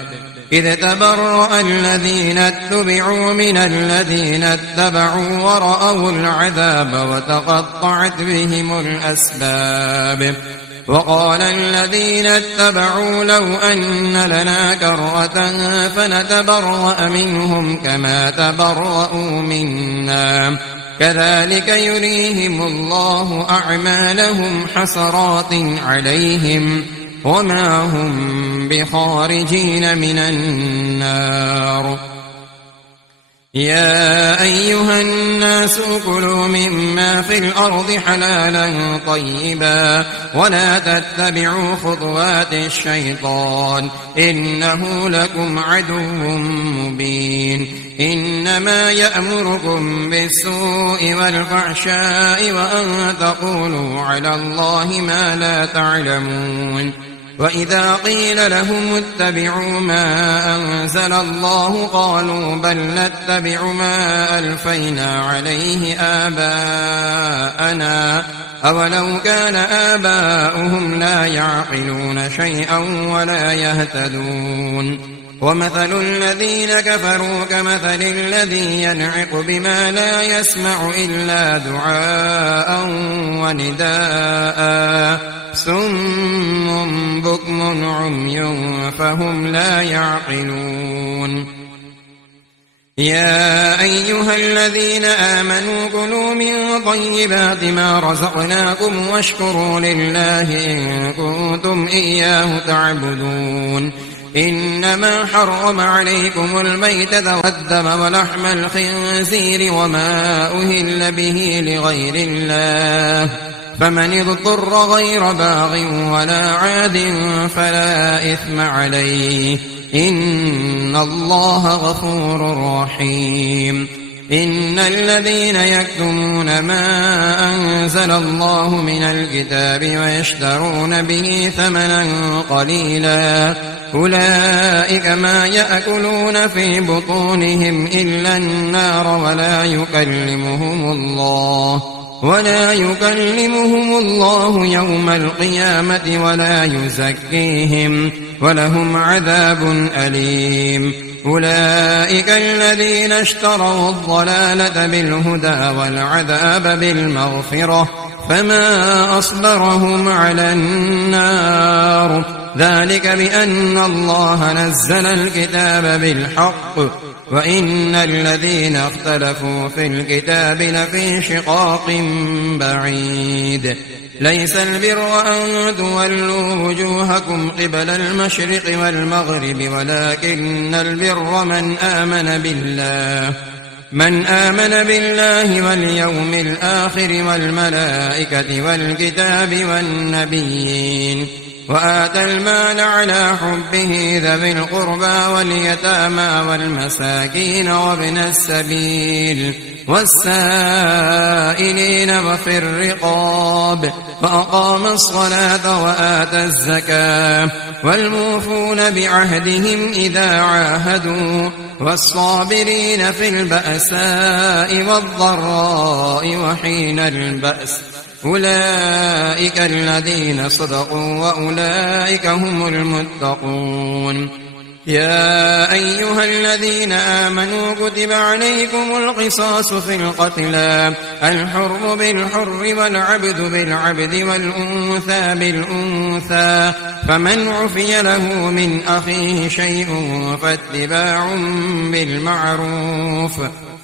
إذ تبرأ الذين اتبعوا من الذين اتبعوا ورأوا العذاب وتقطعت بهم الأسباب وقال الذين اتبعوا لو أن لنا كرة فنتبرأ منهم كما تبرأوا منا كذلك يريهم الله أعمالهم حسرات عليهم وما هم بخارجين من النار يا أيها الناس كلوا مما في الأرض حلالا طيبا ولا تتبعوا خطوات الشيطان إنه لكم عدو مبين إنما يأمركم بالسوء والفحشاء وأن تقولوا على الله ما لا تعلمون وإذا قيل لهم اتبعوا ما أنزل الله قالوا بل نتبع ما ألفينا عليه آباءنا أولو كان آباؤهم لا يعقلون شيئا ولا يهتدون ومثل الذين كفروا كمثل الذي ينعق بما لا يسمع إلا دعاء ونداء صم بكم عمي فهم لا يعقلون يا أيها الذين آمنوا كلوا من طيبات ما رزقناكم واشكروا لله إن كنتم إياه تعبدون إنما حرم عليكم الميتة والدم ولحم الخنزير وما أهل به لغير الله فمن اضطر غير باغ ولا عاد فلا إثم عليه إن الله غفور رحيم إن الذين يكتمون ما أنزل الله من الكتاب ويشترون به ثمنا قليلا أولئك ما يأكلون في بطونهم إلا النار ولا يكلمهم الله يوم القيامة ولا يزكيهم ولهم عذاب أليم أولئك الذين اشتروا الضلالة بالهدى والعذاب بالمغفرة فما أصبرهم على النار ذلك بأن الله نزل الكتاب بالحق وإن الذين اختلفوا في الكتاب لفي شقاق بعيد ليس البر أن تولوا وجوهكم قبل المشرق والمغرب ولكن البر من آمن بالله واليوم الآخر والملائكة والكتاب والنبيين وآتى المال على حبه ذوي القربى واليتامى والمساكين وابن السبيل والسائلين وفي الرقاب فأقام الصلاة وآتى الزكاة والموفون بعهدهم إذا عاهدوا والصابرين في البأساء والضراء وحين البأس أولئك الذين صدقوا وأولئك هم المتقون يا أيها الذين آمنوا كتب عليكم القصاص في القتلى الحر بالحر والعبد بالعبد والأنثى بالأنثى فمن عفي له من أخيه شيء فاتباع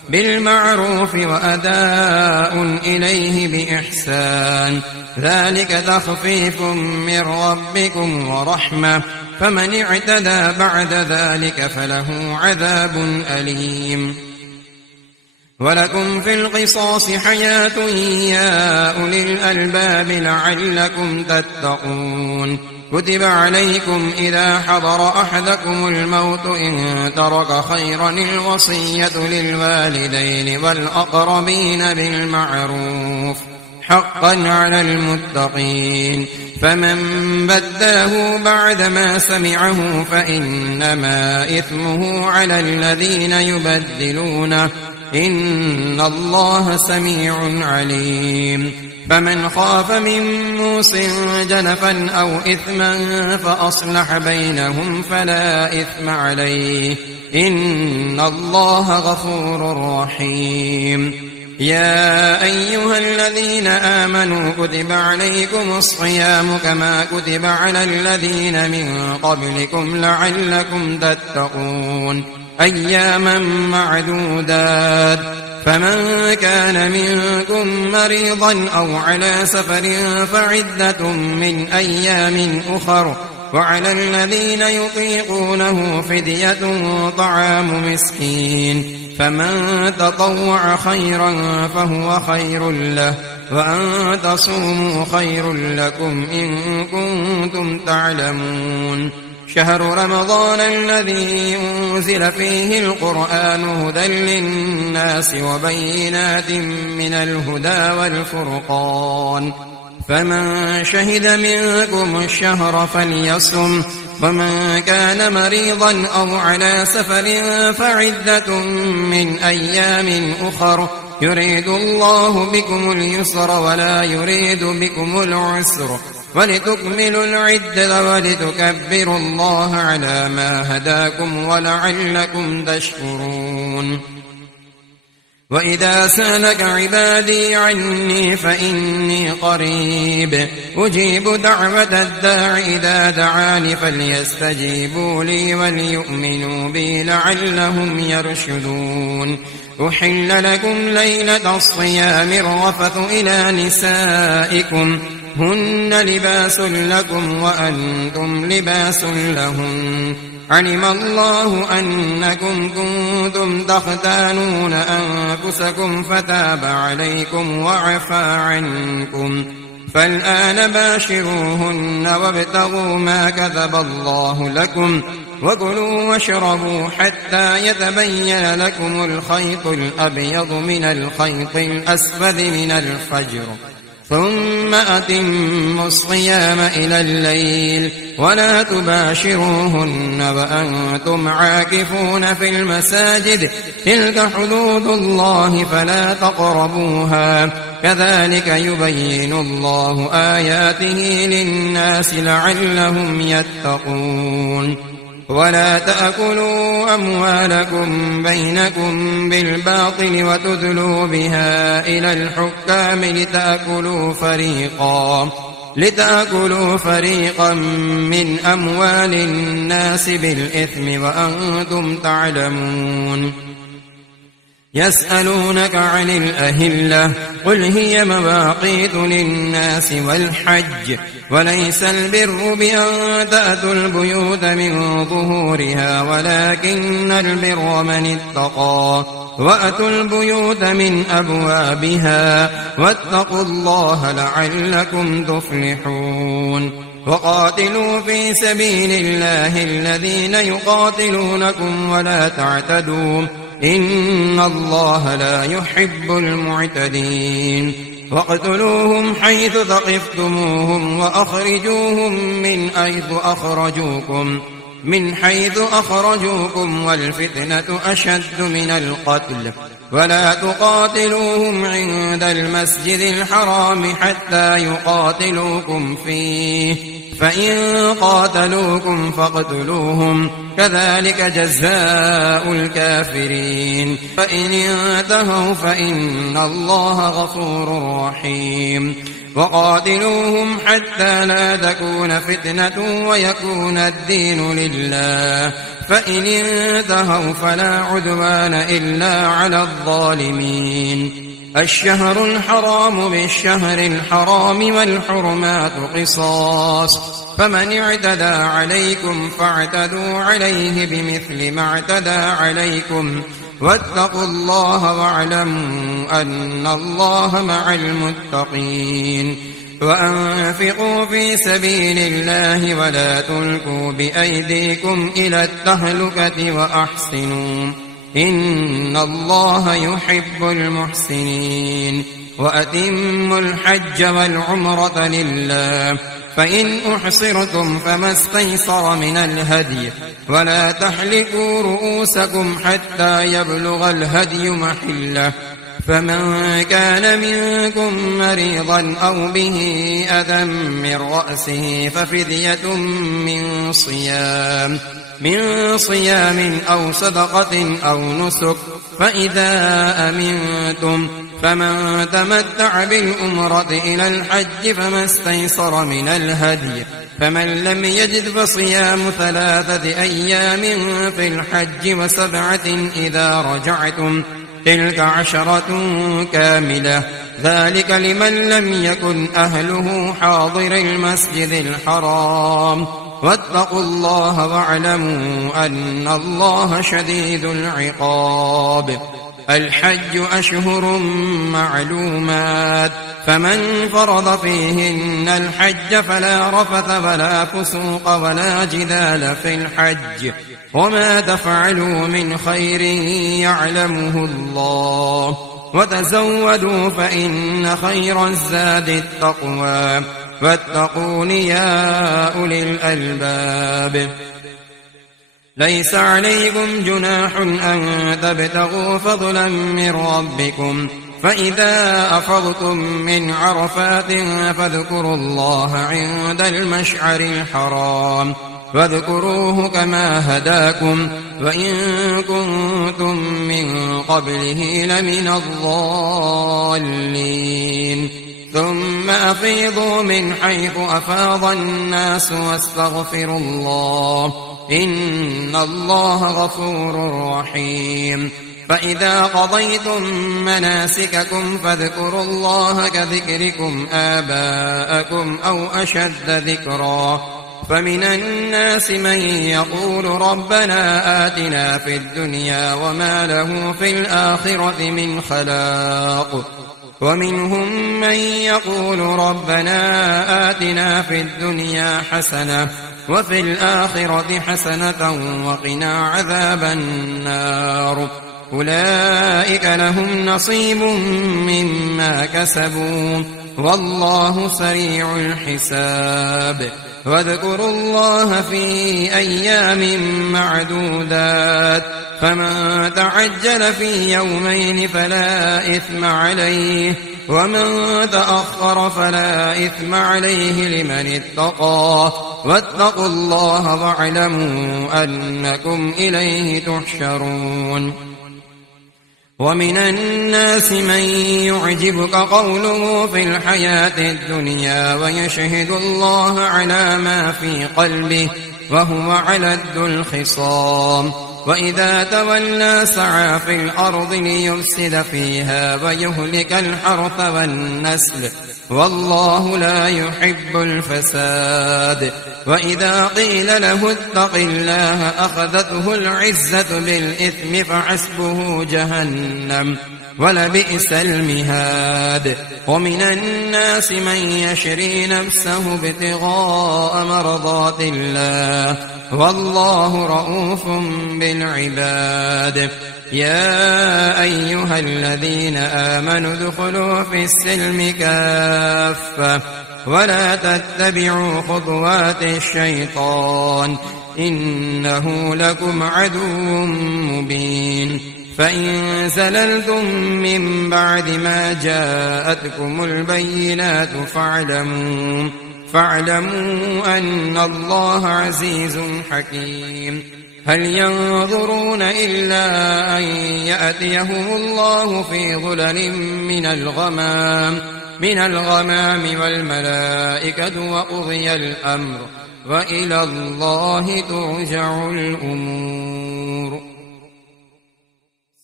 بالمعروف وأداء إليه بإحسان ذلك تخفيف من ربكم ورحمة فمن اعتدى بعد ذلك فله عذاب أليم ولكم في القصاص حياة يا أولي الألباب لعلكم تتقون كتب عليكم إذا حضر أحدكم الموت إن ترك خيرا الوصية للوالدين والأقربين بالمعروف حقا على المتقين فمن بداه بعدما سمعه فإنما إثمه على الذين يبدلونه إن الله سميع عليم فمن خاف من موص جنفا أو إثما فأصلح بينهم فلا إثم عليه إن الله غفور رحيم يا أيها الذين آمنوا كتب عليكم الصيام كما كتب على الذين من قبلكم لعلكم تتقون أياما معدودات فمن كان منكم مريضا أو على سفر فعدة من أيام أخر وعلى الذين يطيقونه فدية طعام مسكين فمن تطوع خيرا فهو خير له وأن تصوموا خير لكم إن كنتم تعلمون شهر رمضان الذي أنزل فيه القرآن هدى للناس وبينات من الهدى والفرقان فمن شهد منكم الشهر فليصم ومن كان مريضا أو على سفر فعدة من أيام أخر يريد الله بكم اليسر ولا يريد بكم العسر ولتكملوا العدة ولتكبروا الله على ما هداكم ولعلكم تشكرون وإذا سألك عبادي عني فإني قريب أجيب دعوة الداع إذا دعاني فليستجيبوا لي وليؤمنوا بي لعلهم يرشدون أحل لكم ليلة الصيام الرفث إلى نسائكم هن لباس لكم وأنتم لباس لهن علم الله أنكم كنتم تختانون أنفسكم فتاب عليكم وعفى عنكم فالآن باشروهن وابتغوا ما كتب الله لكم وكلوا واشربوا حتى يتبين لكم الخيط الأبيض من الخيط الأسود من الفجر ثم أتموا الصيام إلى الليل ولا تباشروهن وأنتم عاكفون في المساجد تلك حدود الله فلا تقربوها كذلك يبين الله آياته للناس لعلهم يتقون ولا تأكلوا أموالكم بينكم بالباطل وتدلوا بها إلى الحكام لتأكلوا فريقا من أموال الناس بالإثم وأنتم تعلمون يسألونك عن الأهلة قل هي مواقيت للناس والحج وليس البر بأن تأتوا البيوت من ظهورها ولكن البر من اتقى وأتوا البيوت من أبوابها واتقوا الله لعلكم تفلحون وقاتلوا في سبيل الله الذين يقاتلونكم ولا تعتدوا إن الله لا يحب المعتدين واقتلوهم حيث ثقفتموهم وأخرجوهم من حيث أخرجوكم والفتنة أشد من القتل ولا تقاتلوهم عند المسجد الحرام حتى يقاتلوكم فيه فإن قاتلوكم فاقتلوهم كذلك جزاء الكافرين فإن انتهوا فإن الله غفور رحيم وقاتلوهم حتى لا تكون فتنة ويكون الدين لله فإن انتهوا فلا عدوان إلا على الظالمين الشهر الحرام بالشهر الحرام والحرمات قصاص فمن اعتدى عليكم فاعتدوا عليه بمثل ما اعتدى عليكم واتقوا الله واعلموا أن الله مع المتقين وأنفقوا في سبيل الله ولا تلقوا بأيديكم إلى التهلكة وأحسنوا إن الله يحب المحسنين وأتموا الحج والعمرة لله فإن أحصرتم فما استيسر من الهدي ولا تحلقوا رؤوسكم حتى يبلغ الهدي محله فمن كان منكم مريضا أو به أذى من رأسه ففدية من صيام أو صدقة أو نسك فإذا أمنتم فمن تمتع بالأمرة إلى الحج فما استيسر من الهدي فمن لم يجد فصيام 3 أيام في الحج و7 إذا رجعتم تلك 10 كاملة ذلك لمن لم يكن أهله حاضر المسجد الحرام واتقوا الله واعلموا أن الله شديد العقاب الحج أشهر معلومات فمن فرض فيهن الحج فلا رفث ولا فسوق ولا جدال في الحج وما تفعلوا من خير يعلمه الله وتزودوا فإن خير الزاد التقوى واتقون يا أولي الألباب ليس عليكم جناح أن تبتغوا فضلا من ربكم فإذا أفضتم من عرفات فاذكروا الله عند المشعر الحرام واذكروه كما هداكم وإن كنتم من قبله لمن الضالين ثم أفيضوا من حيث أفاض الناس واستغفروا الله إن الله غفور رحيم فإذا قضيتم مناسككم فاذكروا الله كذكركم آباءكم أو أشد ذكرا فمن الناس من يقول ربنا آتنا في الدنيا وما له في الآخرة من خلاق ومنهم من يقول ربنا آتنا في الدنيا حسنة وفي الآخرة حسنة وقنا عذاب النار أولئك لهم نصيب مما كسبوا والله سريع الحساب واذكروا الله في أيام معدودات فمن تعجل في يومين فلا إثم عليه ومن تأخر فلا إثم عليه لمن اتقى واتقوا الله واعلموا أنكم إليه تحشرون ومن الناس من يعجبك قوله في الحياة الدنيا ويشهد الله على ما في قلبه وهو علد الخصام وإذا تولى سعى في الأرض ليفسد فيها ويهلك الحرث والنسل والله لا يحب الفساد وإذا قيل له اتق الله أخذته العزة بالإثم فحسبه جهنم ولبئس المهاد ومن الناس من يشري نفسه ابتغاء مرضات الله والله رؤوف بالعباد يا أيها الذين آمنوا ادخلوا في السلم كافة ولا تتبعوا خطوات الشيطان إنه لكم عدو مبين فإن زللتم من بعد ما جاءتكم البينات فاعلموا أن الله عزيز حكيم هل ينظرون إلا أن يأتيهم الله في ظلل من الغمام والملائكة وقضي الأمر وإلى الله ترجع الأمور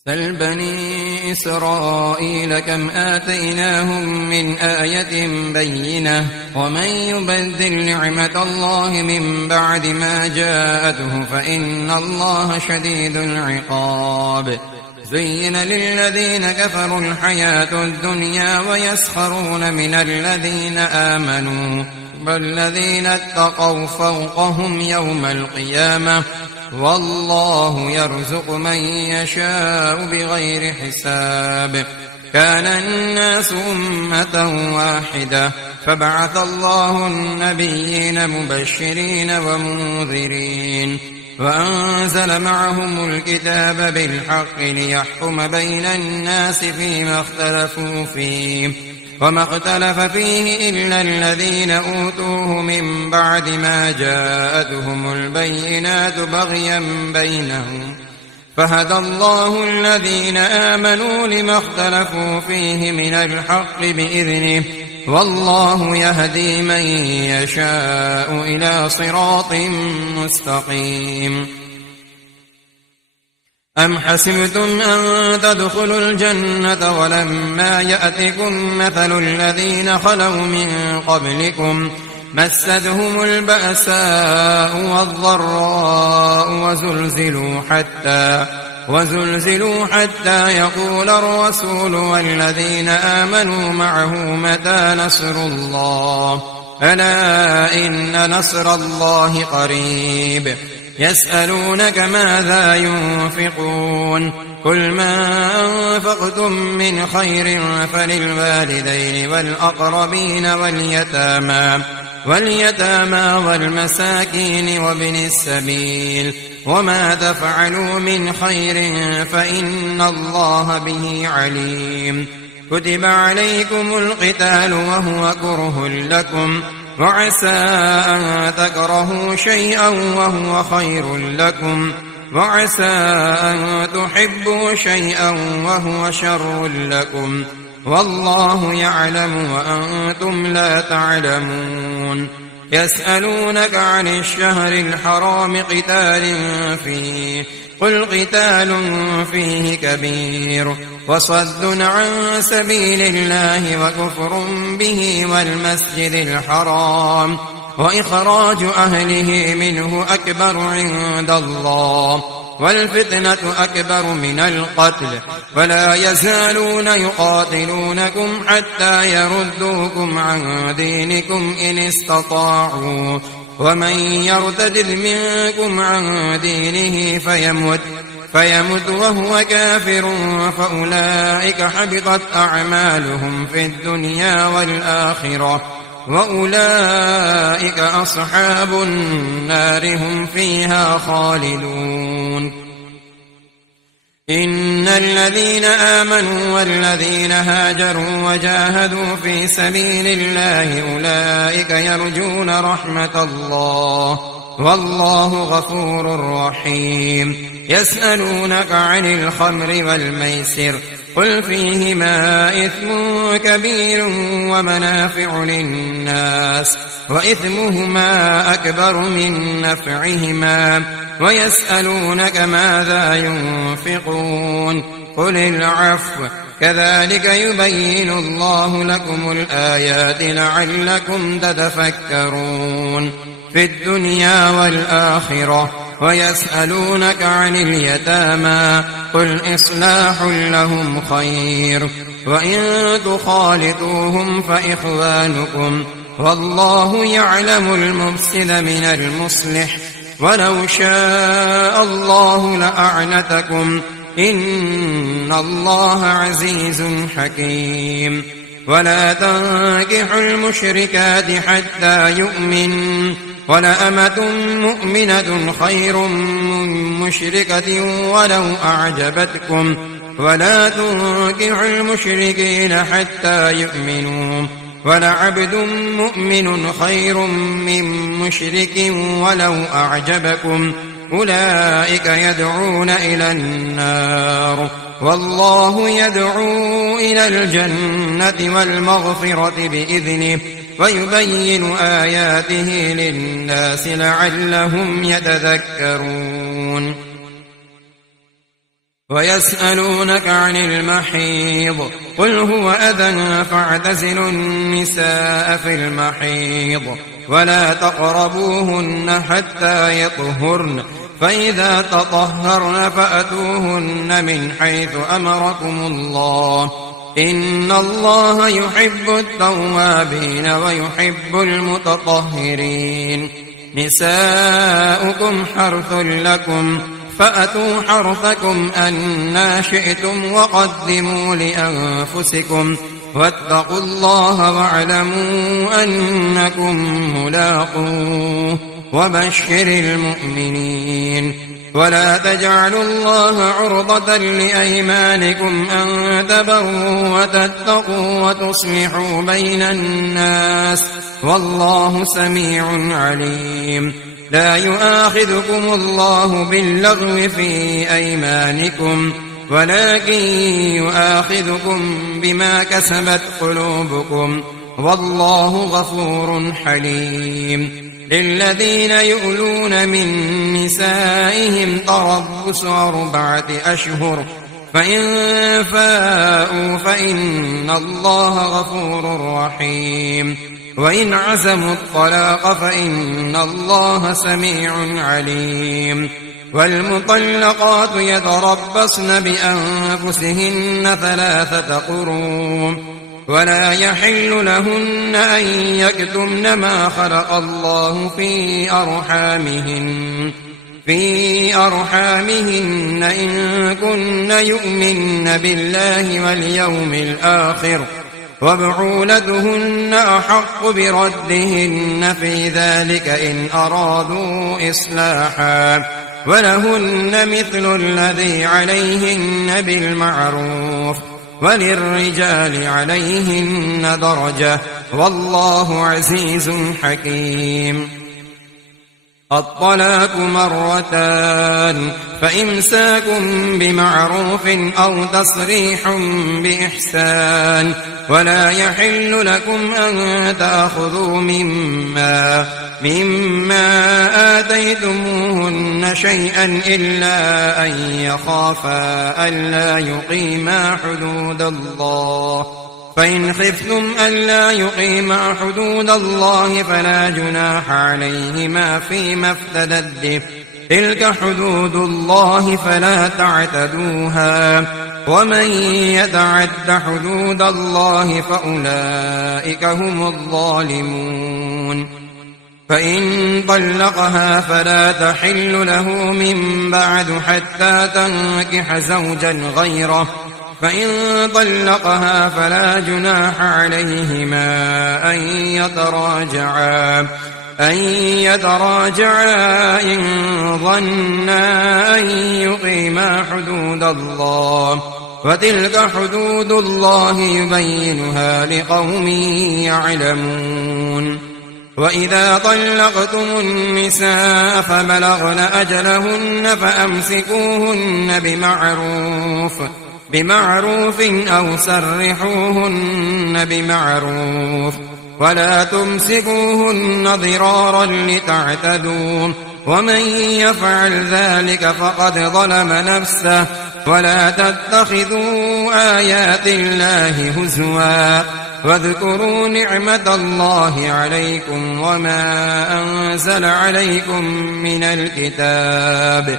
سل بني إسرائيل كم آتيناهم من آية بينة ومن يبدل نعمة الله من بعد ما جاءته فإن الله شديد العقاب زين للذين كفروا الحياة الدنيا ويسخرون من الذين آمنوا والذين اتقوا فوقهم يوم القيامة والله يرزق من يشاء بغير حساب كان الناس أمة واحدة فبعث الله النبيين مبشرين ومنذرين وأنزل معهم الكتاب بالحق ليحكم بين الناس فيما اختلفوا فيه وما اختلف فيه إلا الذين أوتوه من بعد ما جاءتهم البينات بغيا بينهم فهدى الله الذين آمنوا لما اختلفوا فيه من الحق بإذنه والله يهدي من يشاء إلى صراط مستقيم أم حسبتم أن تدخلوا الجنة ولما يأتكم مثل الذين خلوا من قبلكم مستهم البأساء والضراء وزلزلوا حتى يقول الرسول والذين آمنوا معه متى نصر الله ألا إن نصر الله قريب يسألونك ماذا ينفقون قل ما أنفقتم من خير فللوالدين والأقربين واليتامى والمساكين وابن السبيل وما تفعلوا من خير فإن الله به عليم كتب عليكم القتال وهو كره لكم وعسى أن تكرهوا شيئا وهو خير لكم وعسى أن تحبوا شيئا وهو شر لكم والله يعلم وأنتم لا تعلمون يسألونك عن الشهر الحرام قتال فيه قل قتال فيه كبير وصد عن سبيل الله وكفر به والمسجد الحرام وإخراج أهله منه أكبر عند الله والفتنة أكبر من القتل ولا يزالون يقاتلونكم حتى يردوكم عن دينكم إن استطاعوا ومن يرتد منكم عن دينه فيمت وهو كافر فأولئك حبطت أعمالهم في الدنيا والآخرة وأولئك أصحاب النار هم فيها خالدون إن الذين آمنوا والذين هاجروا وجاهدوا في سبيل الله أولئك يرجون رحمة الله والله غفور رحيم يسألونك عن الخمر والميسر قل فيهما إثم كبير ومنافع للناس وإثمهما أكبر من نفعهما ويسألونك ماذا ينفقون قل العفو كذلك يبين الله لكم الآيات لعلكم تتفكرون في الدنيا والآخرة ويسألونك عن اليتامى قل إصلاح لهم خير وإن تخالطوهم فإخوانكم والله يعلم المفسد من المصلح ولو شاء الله لأعنتكم إن الله عزيز حكيم ولا تنكحوا المشركات حتى يؤمنوا ولأمة مؤمنة خير من مشركة ولو أعجبتكم ولا تنكحوا المشركين حتى يؤمنوا ولعبد مؤمن خير من مشرك ولو أعجبكم أولئك يدعون إلى النار والله يدعو إلى الجنة والمغفرة بإذنه ويبين آياته للناس لعلهم يتذكرون ويسألونك عن المحيض قل هو أذى فاعتزلوا النساء في المحيض ولا تقربوهن حتى يطهرن فإذا تطهرن فأتوهن من حيث أمركم الله إن الله يحب التوابين ويحب المتطهرين نساؤكم حرث لكم فأتوا حرثكم أنى شئتم وقدموا لأنفسكم واتقوا الله واعلموا أنكم ملاقوه وبشر المؤمنين ولا تجعلوا الله عرضة لأيمانكم أن تبروا وتتقوا وتصلحوا بين الناس والله سميع عليم لا يؤاخذكم الله باللغو في أيمانكم ولكن يؤاخذكم بما كسبت قلوبكم والله غفور حليم للذين يؤلون من نسائهم تربص 4 أشهر فإن فاءوا فإن الله غفور رحيم وإن عزموا الطلاق فإن الله سميع عليم والمطلقات يتربصن بأنفسهن 3 قروء ولا يحل لهن أن يكتمن ما خلق الله في أرحامهن إن كن يؤمن بالله واليوم الآخر وبعولتهن أحق بردهن في ذلك إن أرادوا إصلاحا ولهن مثل الذي عليهن بالمعروف وللرجال عليهن درجة والله عزيز حكيم الطلاق 2 فإمساك بمعروف أو تسريح بإحسان ولا يحل لكم أن تأخذوا مما آتيتموهن شيئا إلا أن يخافا ألا يقيما حدود الله فإن خفتم ألا يقيما حدود الله فلا جناح عليهما فيما افتدت به تلك حدود الله فلا تعتدوها ومن يتعد حدود الله فأولئك هم الظالمون فإن طلقها فلا تحل له من بعد حتى تنكح زوجا غيره فإن طلقها فلا جناح عليهما أن يتراجعا إن ظنا أن يقيما حدود الله وتلك حدود الله يبينها لقوم يعلمون وإذا طلقتم النساء فبلغن أجلهن فأمسكوهن بمعروف أو سرحوهن بمعروف ولا تمسكوهن ضرارا لتعتدوا ومن يفعل ذلك فقد ظلم نفسه ولا تتخذوا آيات الله هزوا واذكروا نعمة الله عليكم وما أنزل عليكم من الكتاب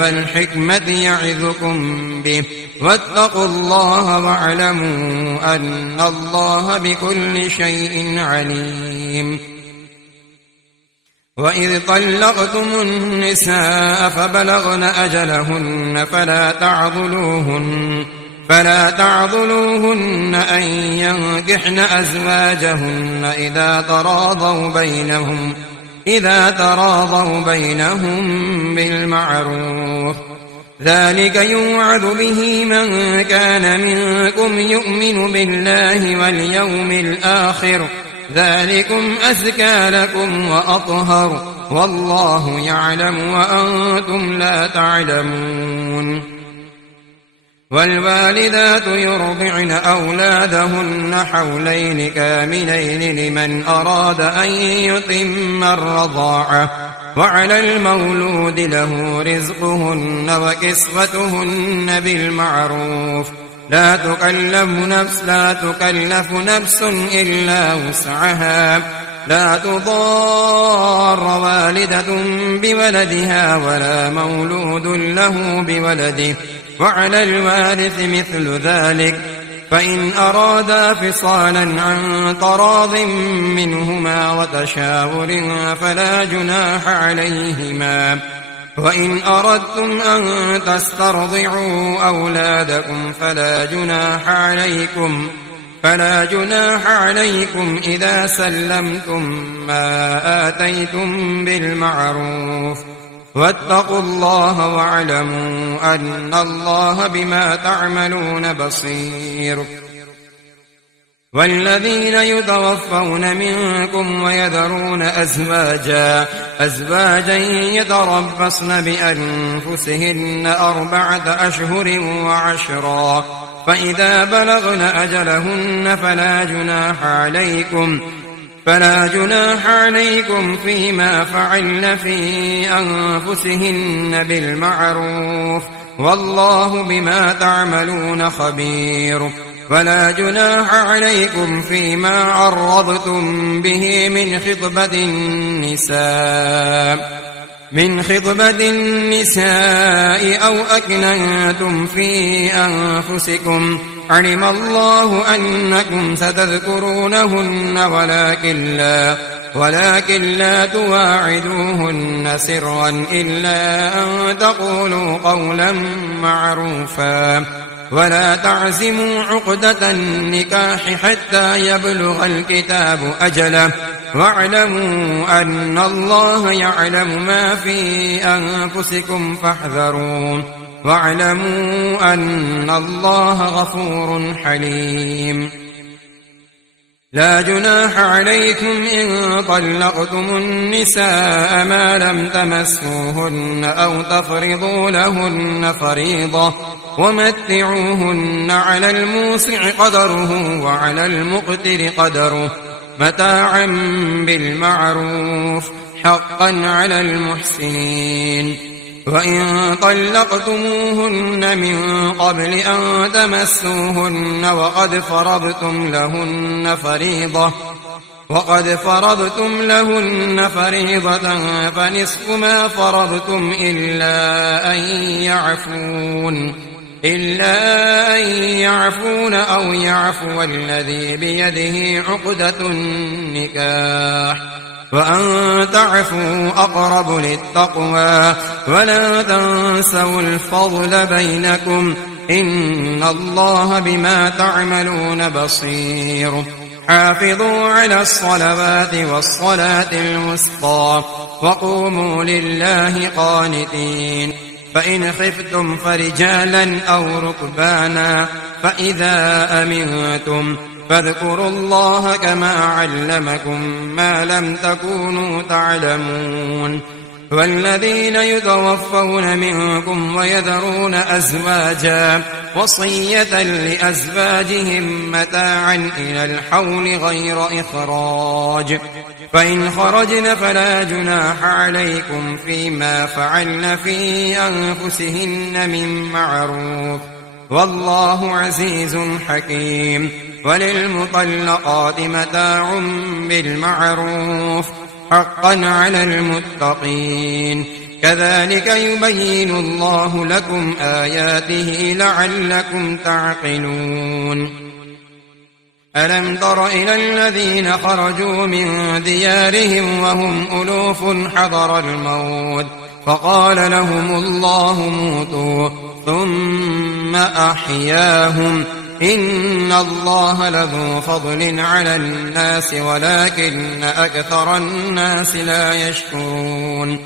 والحكمة يعظكم به واتقوا الله واعلموا أن الله بكل شيء عليم وإذ طلقتم النساء فبلغن أجلهن فلا تعضلوهن أن ينكحن أزواجهن إذا تراضوا بينهم بالمعروف ذلك يوعظ به من كان منكم يؤمن بالله واليوم الآخر ذلكم أزكى لكم وأطهر والله يعلم وأنتم لا تعلمون والوالدات يرضعن أولادهن حولين كاملين لمن أراد أن يتم الرضاعة وعلى المولود له رزقهن وكسوتهن بالمعروف لا تكلف نفس إلا وسعها لا تضار والدة بولدها ولا مولود له بولده وعلى الوارث مثل ذلك فإن أرادا فصالا عن تراض منهما وتشاور فلا جناح عليهما وإن أردتم أن تسترضعوا أولادكم فلا جناح عليكم إذا سلمتم ما آتيتم بالمعروف واتقوا الله واعلموا أن الله بما تعملون بصير والذين يتوفون منكم ويذرون أزواجا يتربصن بأنفسهن 4 أشهر وعشرا فإذا بلغن أجلهن فلا جناح عليكم فيما فعلن في أنفسهن بالمعروف والله بما تعملون خبير ولا جناح عليكم فيما عرضتم به من خطبة النساء أو أكننتم في أنفسكم علم الله أنكم ستذكرونهن ولكن لا تواعدوهن سرا إلا أن تقولوا قولا معروفا ولا تعزموا عقدة النكاح حتى يبلغ الكتاب أجله واعلموا أن الله يعلم ما في أنفسكم فاحذروه واعلموا أن الله غفور حليم لا جناح عليكم إن طلقتم النساء ما لم تمسوهن أو تفرضوا لهن فريضة ومتعوهن على الموسع قدره وعلى المقتر قدره متاعا بالمعروف حقا على المحسنين وإن طلقتموهن من قبل أن تمسوهن وقد فرضتم لهن فريضة وقد فرضتم لهن فريضة فنصف ما فرضتم إلا أن يعفون أو يعفو الذي بيده عقدة النكاح، وأن تعفوا أقرب للتقوى، ولا تنسوا الفضل بينكم، إن الله بما تعملون بصير. حافظوا على الصلوات والصلاة الوسطى وقوموا لله قانتين. فإن خفتم فرجالا أو ركبانا فإذا أمنتم فاذكروا الله كما علمكم ما لم تكونوا تعلمون. والذين يتوفون منكم ويذرون أزواجا وصية لأزواجهم متاعا إلى الحول غير إخراج، فإن خرجن فلا جناح عليكم فيما فعلن في أنفسهن من معروف، والله عزيز حكيم. وللمطلقات متاع بالمعروف حقا على المتقين، كذلك يبين الله لكم آياته لعلكم تعقلون. ألم تر إلى الذين خرجوا من ديارهم وهم ألوف حذر الموت فقال لهم الله موتوا ثم أحياهم، إن الله لذو فضل على الناس ولكن أكثر الناس لا يشكرون.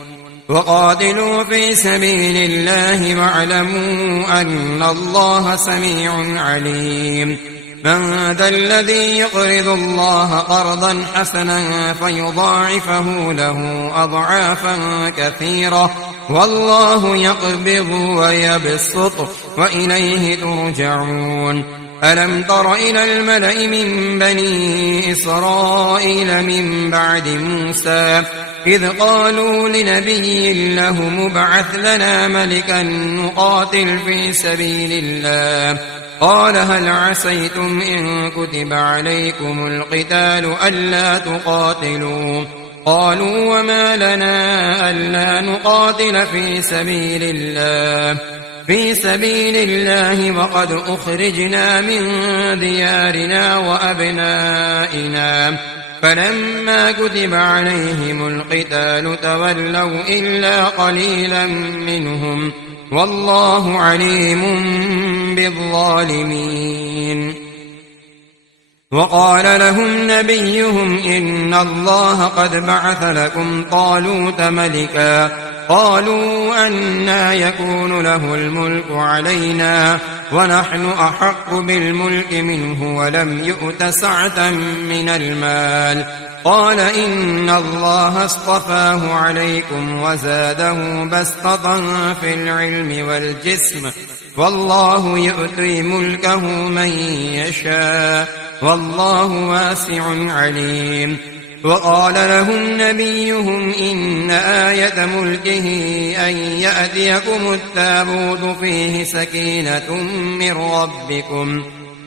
وقاتلوا في سبيل الله واعلموا أن الله سميع عليم. من ذا الذي يقرض الله قرضا حسنا فيضاعفه له أضعافا كثيرة، والله يقبض ويبسط وإليه ترجعون. ألم تر إلى الملأ من بني إسرائيل من بعد موسى إذ قالوا لنبي له مبعث لنا ملكا نقاتل في سبيل الله، قال هل عسيتم إن كتب عليكم القتال ألا تقاتلوا؟ قالوا وما لنا ألا نقاتل في سبيل الله وقد أخرجنا من ديارنا وأبنائنا، فلما كتب عليهم القتال تولوا إلا قليلا منهم، والله عليم بالظالمين. وقال لهم نبيهم إن الله قد بعث لكم طالوت ملكا، قالوا أنى يكون له الملك علينا ونحن أحق بالملك منه ولم يؤت سعة من المال، قال إن الله اصطفاه عليكم وزاده بسطة في العلم والجسم، والله يؤتي ملكه من يشاء، والله واسع عليم. وقال لهم نبيهم إن آية ملكه أن يأتيكم التابوت فيه سكينة من ربكم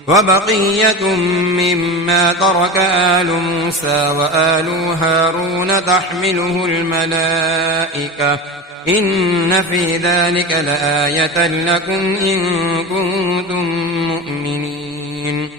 وبقية مما ترك آل موسى وآل هارون تحمله الملائكة، إن في ذلك لآية لكم إن كنتم مؤمنين.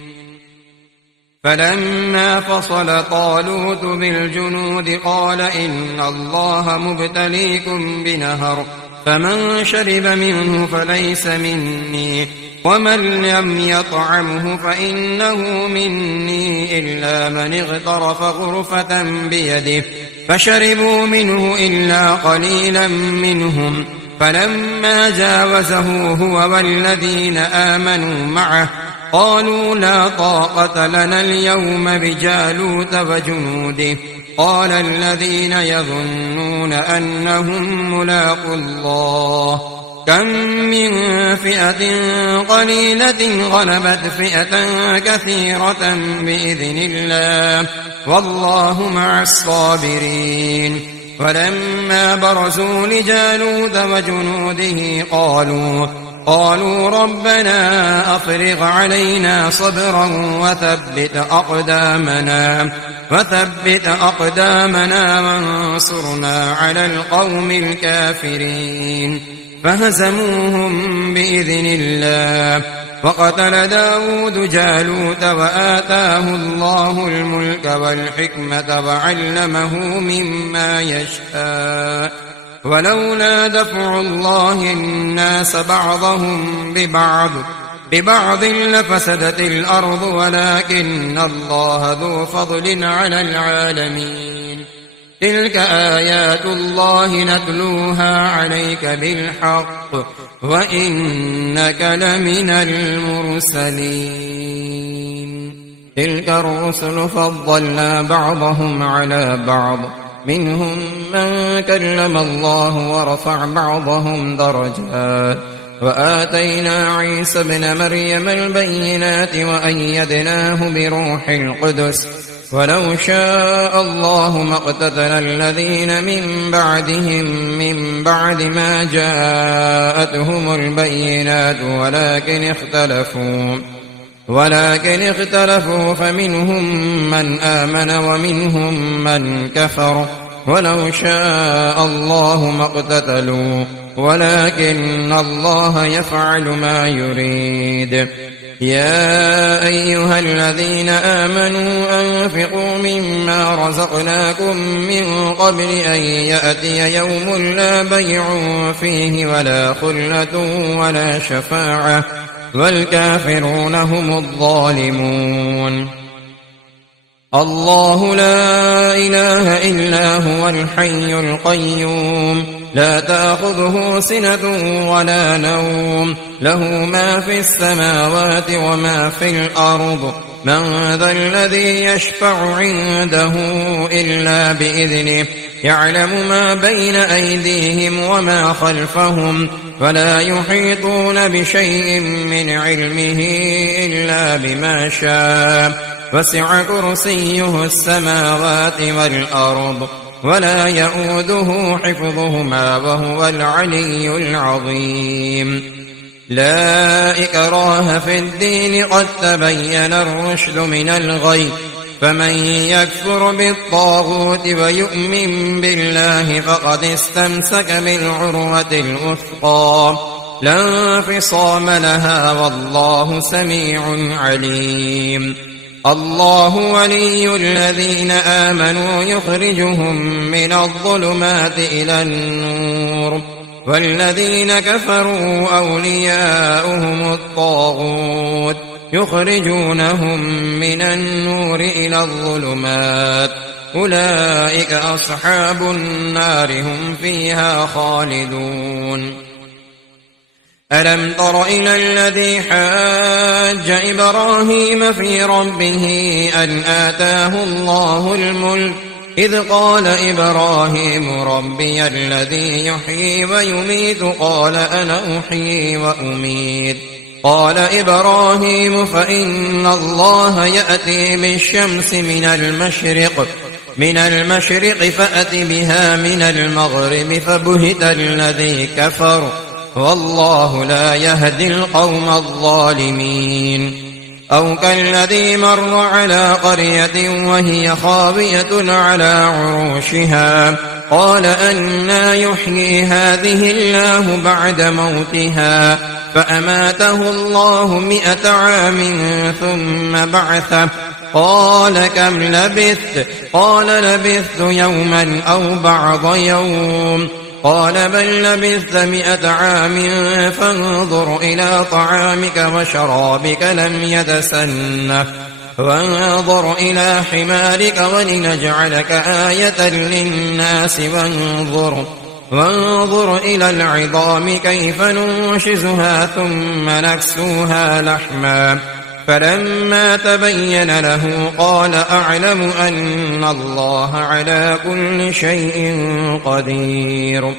فلما فصل طالوت بالجنود قال إن الله مبتليكم بنهر، فمن شرب منه فليس مني، ومن لم يطعمه فإنه مني إلا من اغترف غرفة بيده، فشربوا منه إلا قليلا منهم، فلما جاوزه هو والذين آمنوا معه قالوا لا طاقة لنا اليوم بجالوت وجنوده، قال الذين يظنون أنهم ملاقو الله كم من فئة قليلة غلبت فئة كثيرة بإذن الله، والله مع الصابرين. ولما برزوا لجالوت وجنوده قالوا ربنا أفرغ علينا صبرا وثبت أقدامنا وانصرنا على القوم الكافرين فهزموهم بإذن الله وقتل داود جالوت وآتاه الله الملك والحكمة وعلمه مما يشاء ولولا دفع الله الناس بعضهم ببعض لفسدت الأرض ولكن الله ذو فضل على العالمين تلك آيات الله نتلوها عليك بالحق وإنك لمن المرسلين تلك الرسل فضلنا بعضهم على بعض منهم من كلم الله ورفع بعضهم درجات وآتينا عيسى ابن مريم البينات وأيدناه بروح القدس ولو شاء الله ما اقتتل الذين من بعدهم من بعد ما جاءتهم البينات ولكن اختلفوا فمنهم من آمن ومنهم من كفر ولو شاء الله ما اقتتلوا ولكن الله يفعل ما يريد يا أيها الذين آمنوا أنفقوا مما رزقناكم من قبل أن يأتي يوم لا بيع فيه ولا خلة ولا شفاعة والكافرون هم الظالمون الله لا إله إلا هو الحي القيوم لا تأخذه سنة ولا نوم له ما في السماوات وما في الأرض من ذا الذي يشفع عنده إلا بإذنه يعلم ما بين أيديهم وما خلفهم ولا يحيطون بشيء من علمه إلا بما شاء وسع كرسيه السماوات والأرض ولا يؤوده حفظهما وهو العلي العظيم لا إكراه في الدين قد تبين الرشد من الغي فمن يكفر بالطاغوت ويؤمن بالله فقد استمسك بالعروة الوثقى لا انفصام لها والله سميع عليم الله ولي الذين آمنوا يخرجهم من الظلمات إلى النور والذين كفروا أولياؤهم الطاغوت يخرجونهم من النور إلى الظلمات أولئك أصحاب النار هم فيها خالدون ألم تر إلى الذي حاج إبراهيم في ربه أن آتاه الله الملك إذ قال إبراهيم ربي الذي يحيي ويميت قال أنا أحيي وأميت قال إبراهيم فإن الله يأتي بالشمس من المشرق فأت بها من المغرب فبهت الذي كفر والله لا يهدي القوم الظالمين أو كالذي مر على قرية وهي خاوية على عروشها قال أنى يحيي هذه الله بعد موتها فأماته الله 100 عام ثم بعثه قال كم لبثت قال لبثت يوما أو بعض يوم قال بل لبثت 100 عام فانظر إلى طعامك وشرابك لم يتسنه وانظر إلى حمارك ولنجعلك آية للناس وانظر إلى العظام كيف ننشزها ثم نكسوها لحما فلما تبين له قال أعلم أن الله على كل شيء قدير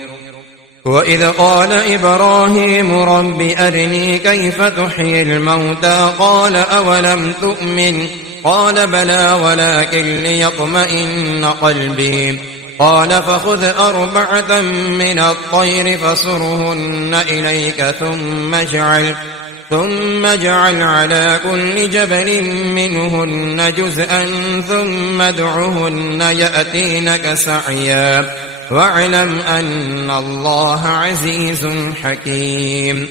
وإذ قال إبراهيم رب أرني كيف تحيي الموتى قال أولم تؤمن قال بلى ولكن ليطمئن قلبي قال فخذ 4 من الطير فصرهن إليك ثم اجعل على كل جبل منهن جزءا ثم ادعهن يأتينك سعيا واعلم أن الله عزيز حكيم.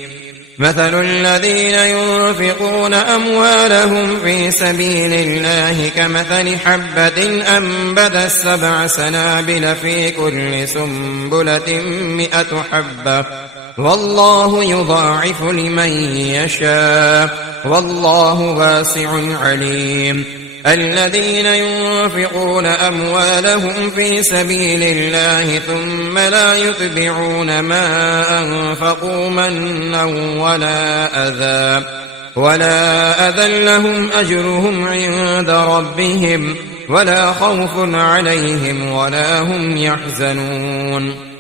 مثل الذين ينفقون أموالهم في سبيل الله كمثل حبة أنبتت 7 سنابل في كل سنبلة 100 حبة والله يضاعف لمن يشاء والله واسع عليم. الذين ينفقون أموالهم في سبيل الله ثم لا يتبعون ما أنفقوا منا ولا أذى لهم أجرهم عند ربهم ولا خوف عليهم ولا هم يحزنون.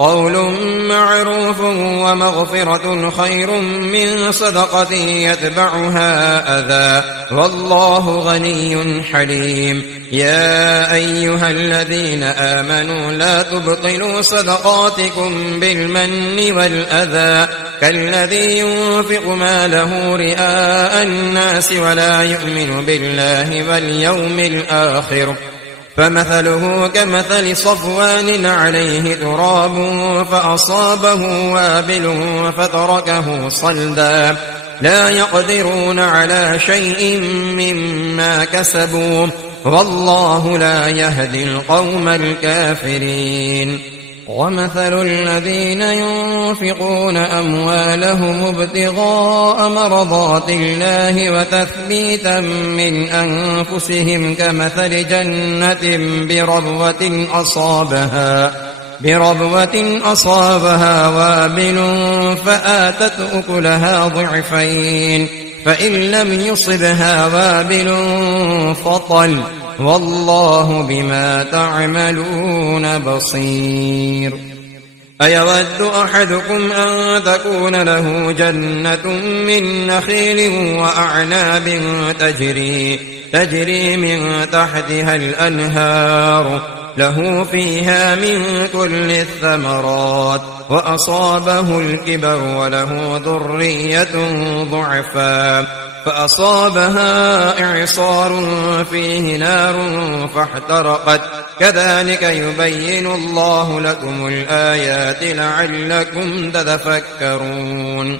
قول معروف ومغفرة خير من صدقة يتبعها أذى والله غني حليم. يا أيها الذين آمنوا لا تبطلوا صدقاتكم بالمن والأذى كالذي ينفق ماله رئاء الناس ولا يؤمن بالله واليوم الآخر فمثله كمثل صفوان عليه تراب فأصابه وابل فتركه صلدا لا يقدرون على شيء مما كسبوا والله لا يهدي القوم الكافرين. ومثل الذين ينفقون أموالهم ابتغاء مرضات الله وتثبيتا من أنفسهم كمثل جنة بربوة أصابها وابل فآتت أكلها ضعفين فإن لم يصبها وابل فطل والله بما تعملون بصير. أيود أحدكم أن تكون له جنة من نخيل وأعناب تجري من تحتها الأنهار له فيها من كل الثمرات وأصابه الكبر وله ذرية ضعفا فأصابها إعصار فيه نار فاحترقت كذلك يبين الله لكم الآيات لعلكم تتفكرون.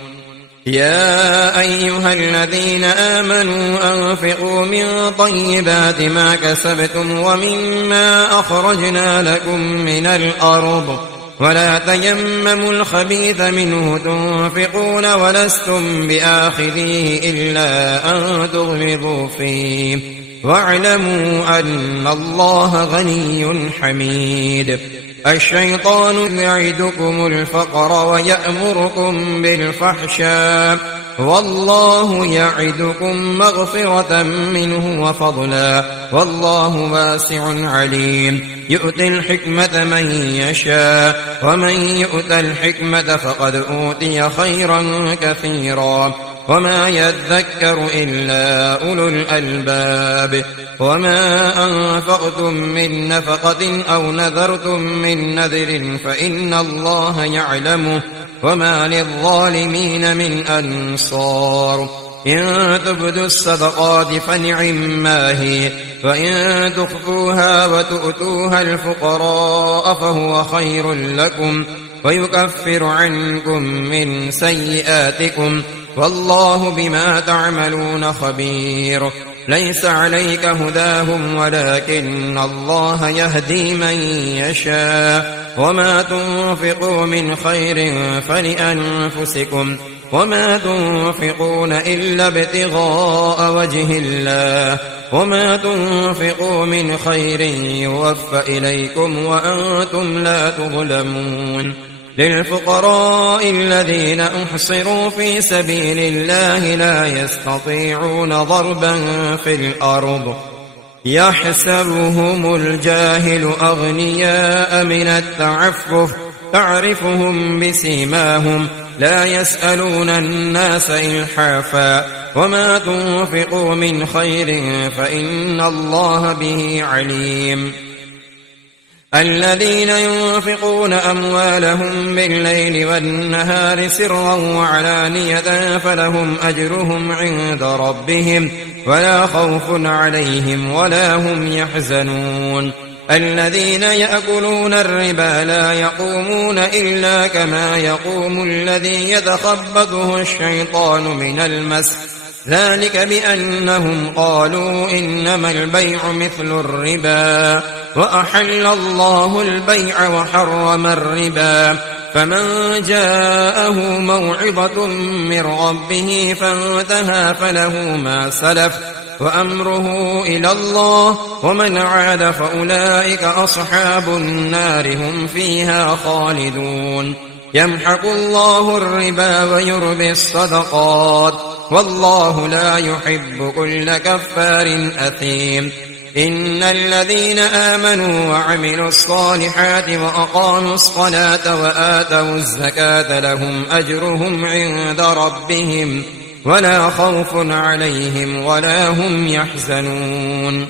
يا أيها الذين آمنوا أنفقوا من طيبات ما كسبتم ومما أخرجنا لكم من الأرض ولا تيمموا الخبيث منه تنفقون ولستم بآخذيه إلا أن تغمضوا فيه واعلموا أن الله غني حميد. الشيطان يعدكم الفقر ويأمركم بالفحشاء والله يعدكم مغفرة منه وفضلا والله واسع عليم. يؤتي الحكمة من يشاء ومن يؤت الحكمة فقد أوتي خيرا كثيرا وما يذكر إلا أولو الألباب. وما أنفقتم من نفقة أو نذرتم من نذر فإن الله يعلمه وما للظالمين من أنصار. إن تبدوا الصدقات فنعما هي وإن تخفوها وتؤتوها الفقراء فهو خير لكم ويكفر عنكم من سيئاتكم والله بما تعملون خبير. ليس عليك هداهم ولكن الله يهدي من يشاء وما تنفقوا من خير فلأنفسكم وما تنفقون إلا ابتغاء وجه الله وما تنفقوا من خير يوفى إليكم وأنتم لا تظلمون. للفقراء الذين أحصروا في سبيل الله لا يستطيعون ضربا في الأرض يحسبهم الجاهل أغنياء من التعفف تعرفهم بسيماهم لا يسألون الناس إلحافا وما تنفقوا من خير فإن الله به عليم. الذين ينفقون أموالهم بالليل والنهار سرا وعلانية فلهم أجرهم عند ربهم ولا خوف عليهم ولا هم يحزنون الذين يأكلون الربا لا يقومون إلا كما يقوم الذي يتخبطه الشيطان من المس ذلك بأنهم قالوا إنما البيع مثل الربا وأحل الله البيع وحرم الربا فمن جاءه موعظة من ربه فانتهى فله ما سلف وأمره إلى الله ومن عاد فأولئك أصحاب النار هم فيها خالدون يمحق الله الربا ويربي الصدقات والله لا يحب كل كفار أثيم إن الذين آمنوا وعملوا الصالحات وأقاموا الصلاة وآتوا الزكاة لهم أجرهم عند ربهم ولا خوف عليهم ولا هم يحزنون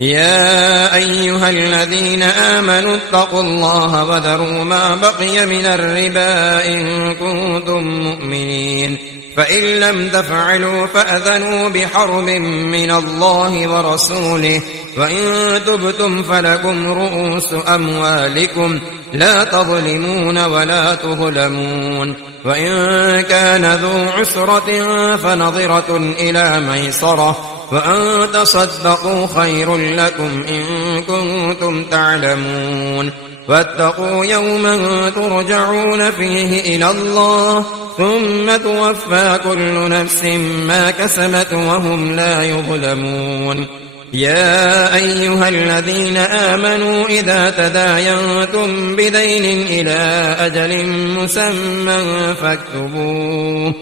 يا أيها الذين آمنوا اتقوا الله وذروا ما بقي من الربا إن كنتم مؤمنين فإن لم تفعلوا فأذنوا بحرب من الله ورسوله وإن تبتم فلكم رؤوس أموالكم لا تظلمون ولا تظلمون وإن كان ذو عسرة فنظرة إلى ميسرة وأن تصدقوا خير لكم إن كنتم تعلمون واتقوا يوما ترجعون فيه إلى الله ثم توفى كل نفس ما كسبت وهم لا يظلمون يا أيها الذين آمنوا إذا تداينتم بدين إلى أجل مسمى فاكتبوه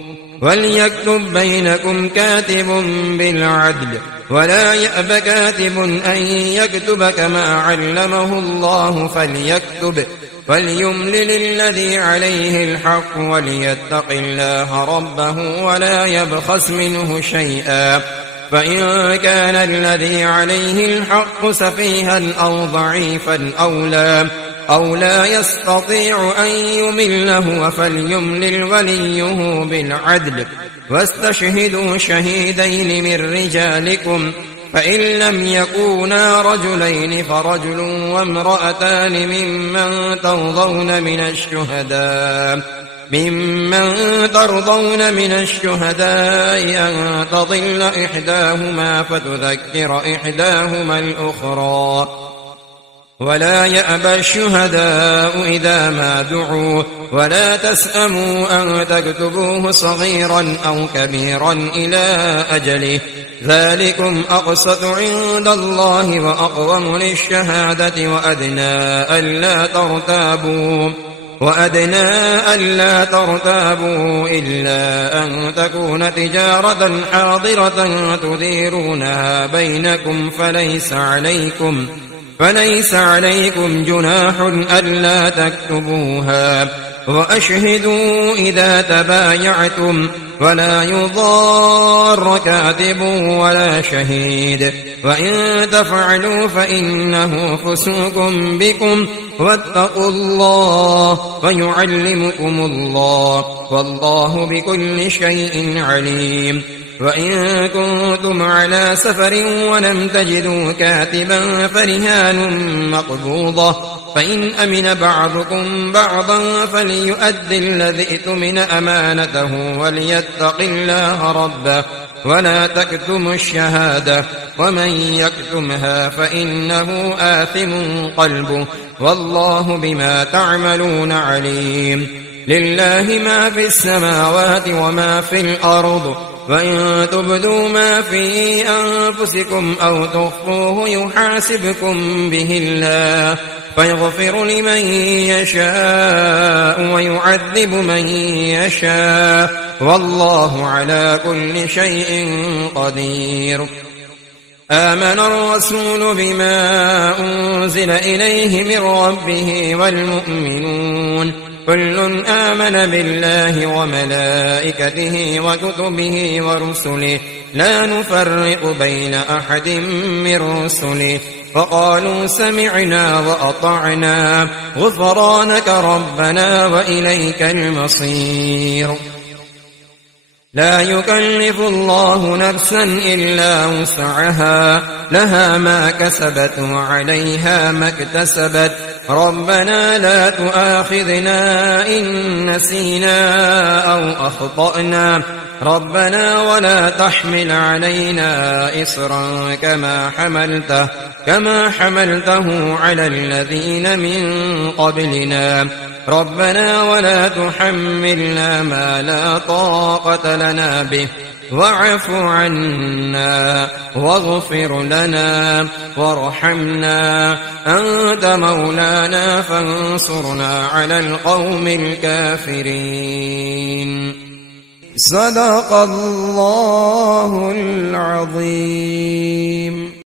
وليكتب بينكم كاتب بالعدل ولا يأب كاتب أن يكتب كما علمه الله فليكتب وليملل الذي عليه الحق وليتق الله ربه ولا يبخس منه شيئا فإن كان الذي عليه الحق سفيها أو ضعيفا أو لا يستطيع أن يمله فليملل وليه بالعدل واستشهدوا شهيدين من رجالكم فإن لم يكونا رجلين فرجل وامرأتان ممن ترضون من الشهداء أن تضل إحداهما فتذكر إحداهما الأخرى ولا يأبى الشهداء إذا ما دعوا ولا تسأموا أن تكتبوه صغيرا أو كبيرا إلى أجله ذلكم أقسط عند الله وأقوم للشهادة وأدنى ألا ترتابوا إلا أن تكون تجارة حاضرة تديرونها بينكم فليس عليكم جناح ألا تكتبوها وأشهدوا إذا تبايعتم ولا يضار كاتب ولا شهيد وإن تفعلوا فإنه فسوق بكم واتقوا الله ويعلمكم الله والله بكل شيء عليم وإن كنتم على سفر ولم تجدوا كاتبا فرهان مقبوضة فإن أمن بعضكم بعضا فليؤدي الذي اؤتمن أمانته وليتق الله ربه ولا تكتموا الشهادة ومن يكتمها فإنه آثم قلبه والله بما تعملون عليم لله ما في السماوات وما في الأرض وإن تبدوا ما في أنفسكم أو تخفوه يحاسبكم به الله فيغفر لمن يشاء ويعذب من يشاء والله على كل شيء قدير آمن الرسول بما أنزل إليه من ربه والمؤمنون كل آمن بالله وملائكته وكتبه ورسله لا نفرق بين أحد من رسله فقالوا سمعنا وأطعنا غفرانك ربنا وإليك المصير لا يكلف الله نفسا إلا وسعها لها ما كسبت وعليها ما اكتسبت ربنا لا تؤاخذنا إن نسينا أو أخطأنا ربنا ولا تحمل علينا إصرا كما حملته على الذين من قبلنا ربنا ولا تحملنا ما لا طاقة لنا به واعف عنا واغفر لنا وارحمنا أنت مولانا فانصرنا على القوم الكافرين صدق الله العظيم.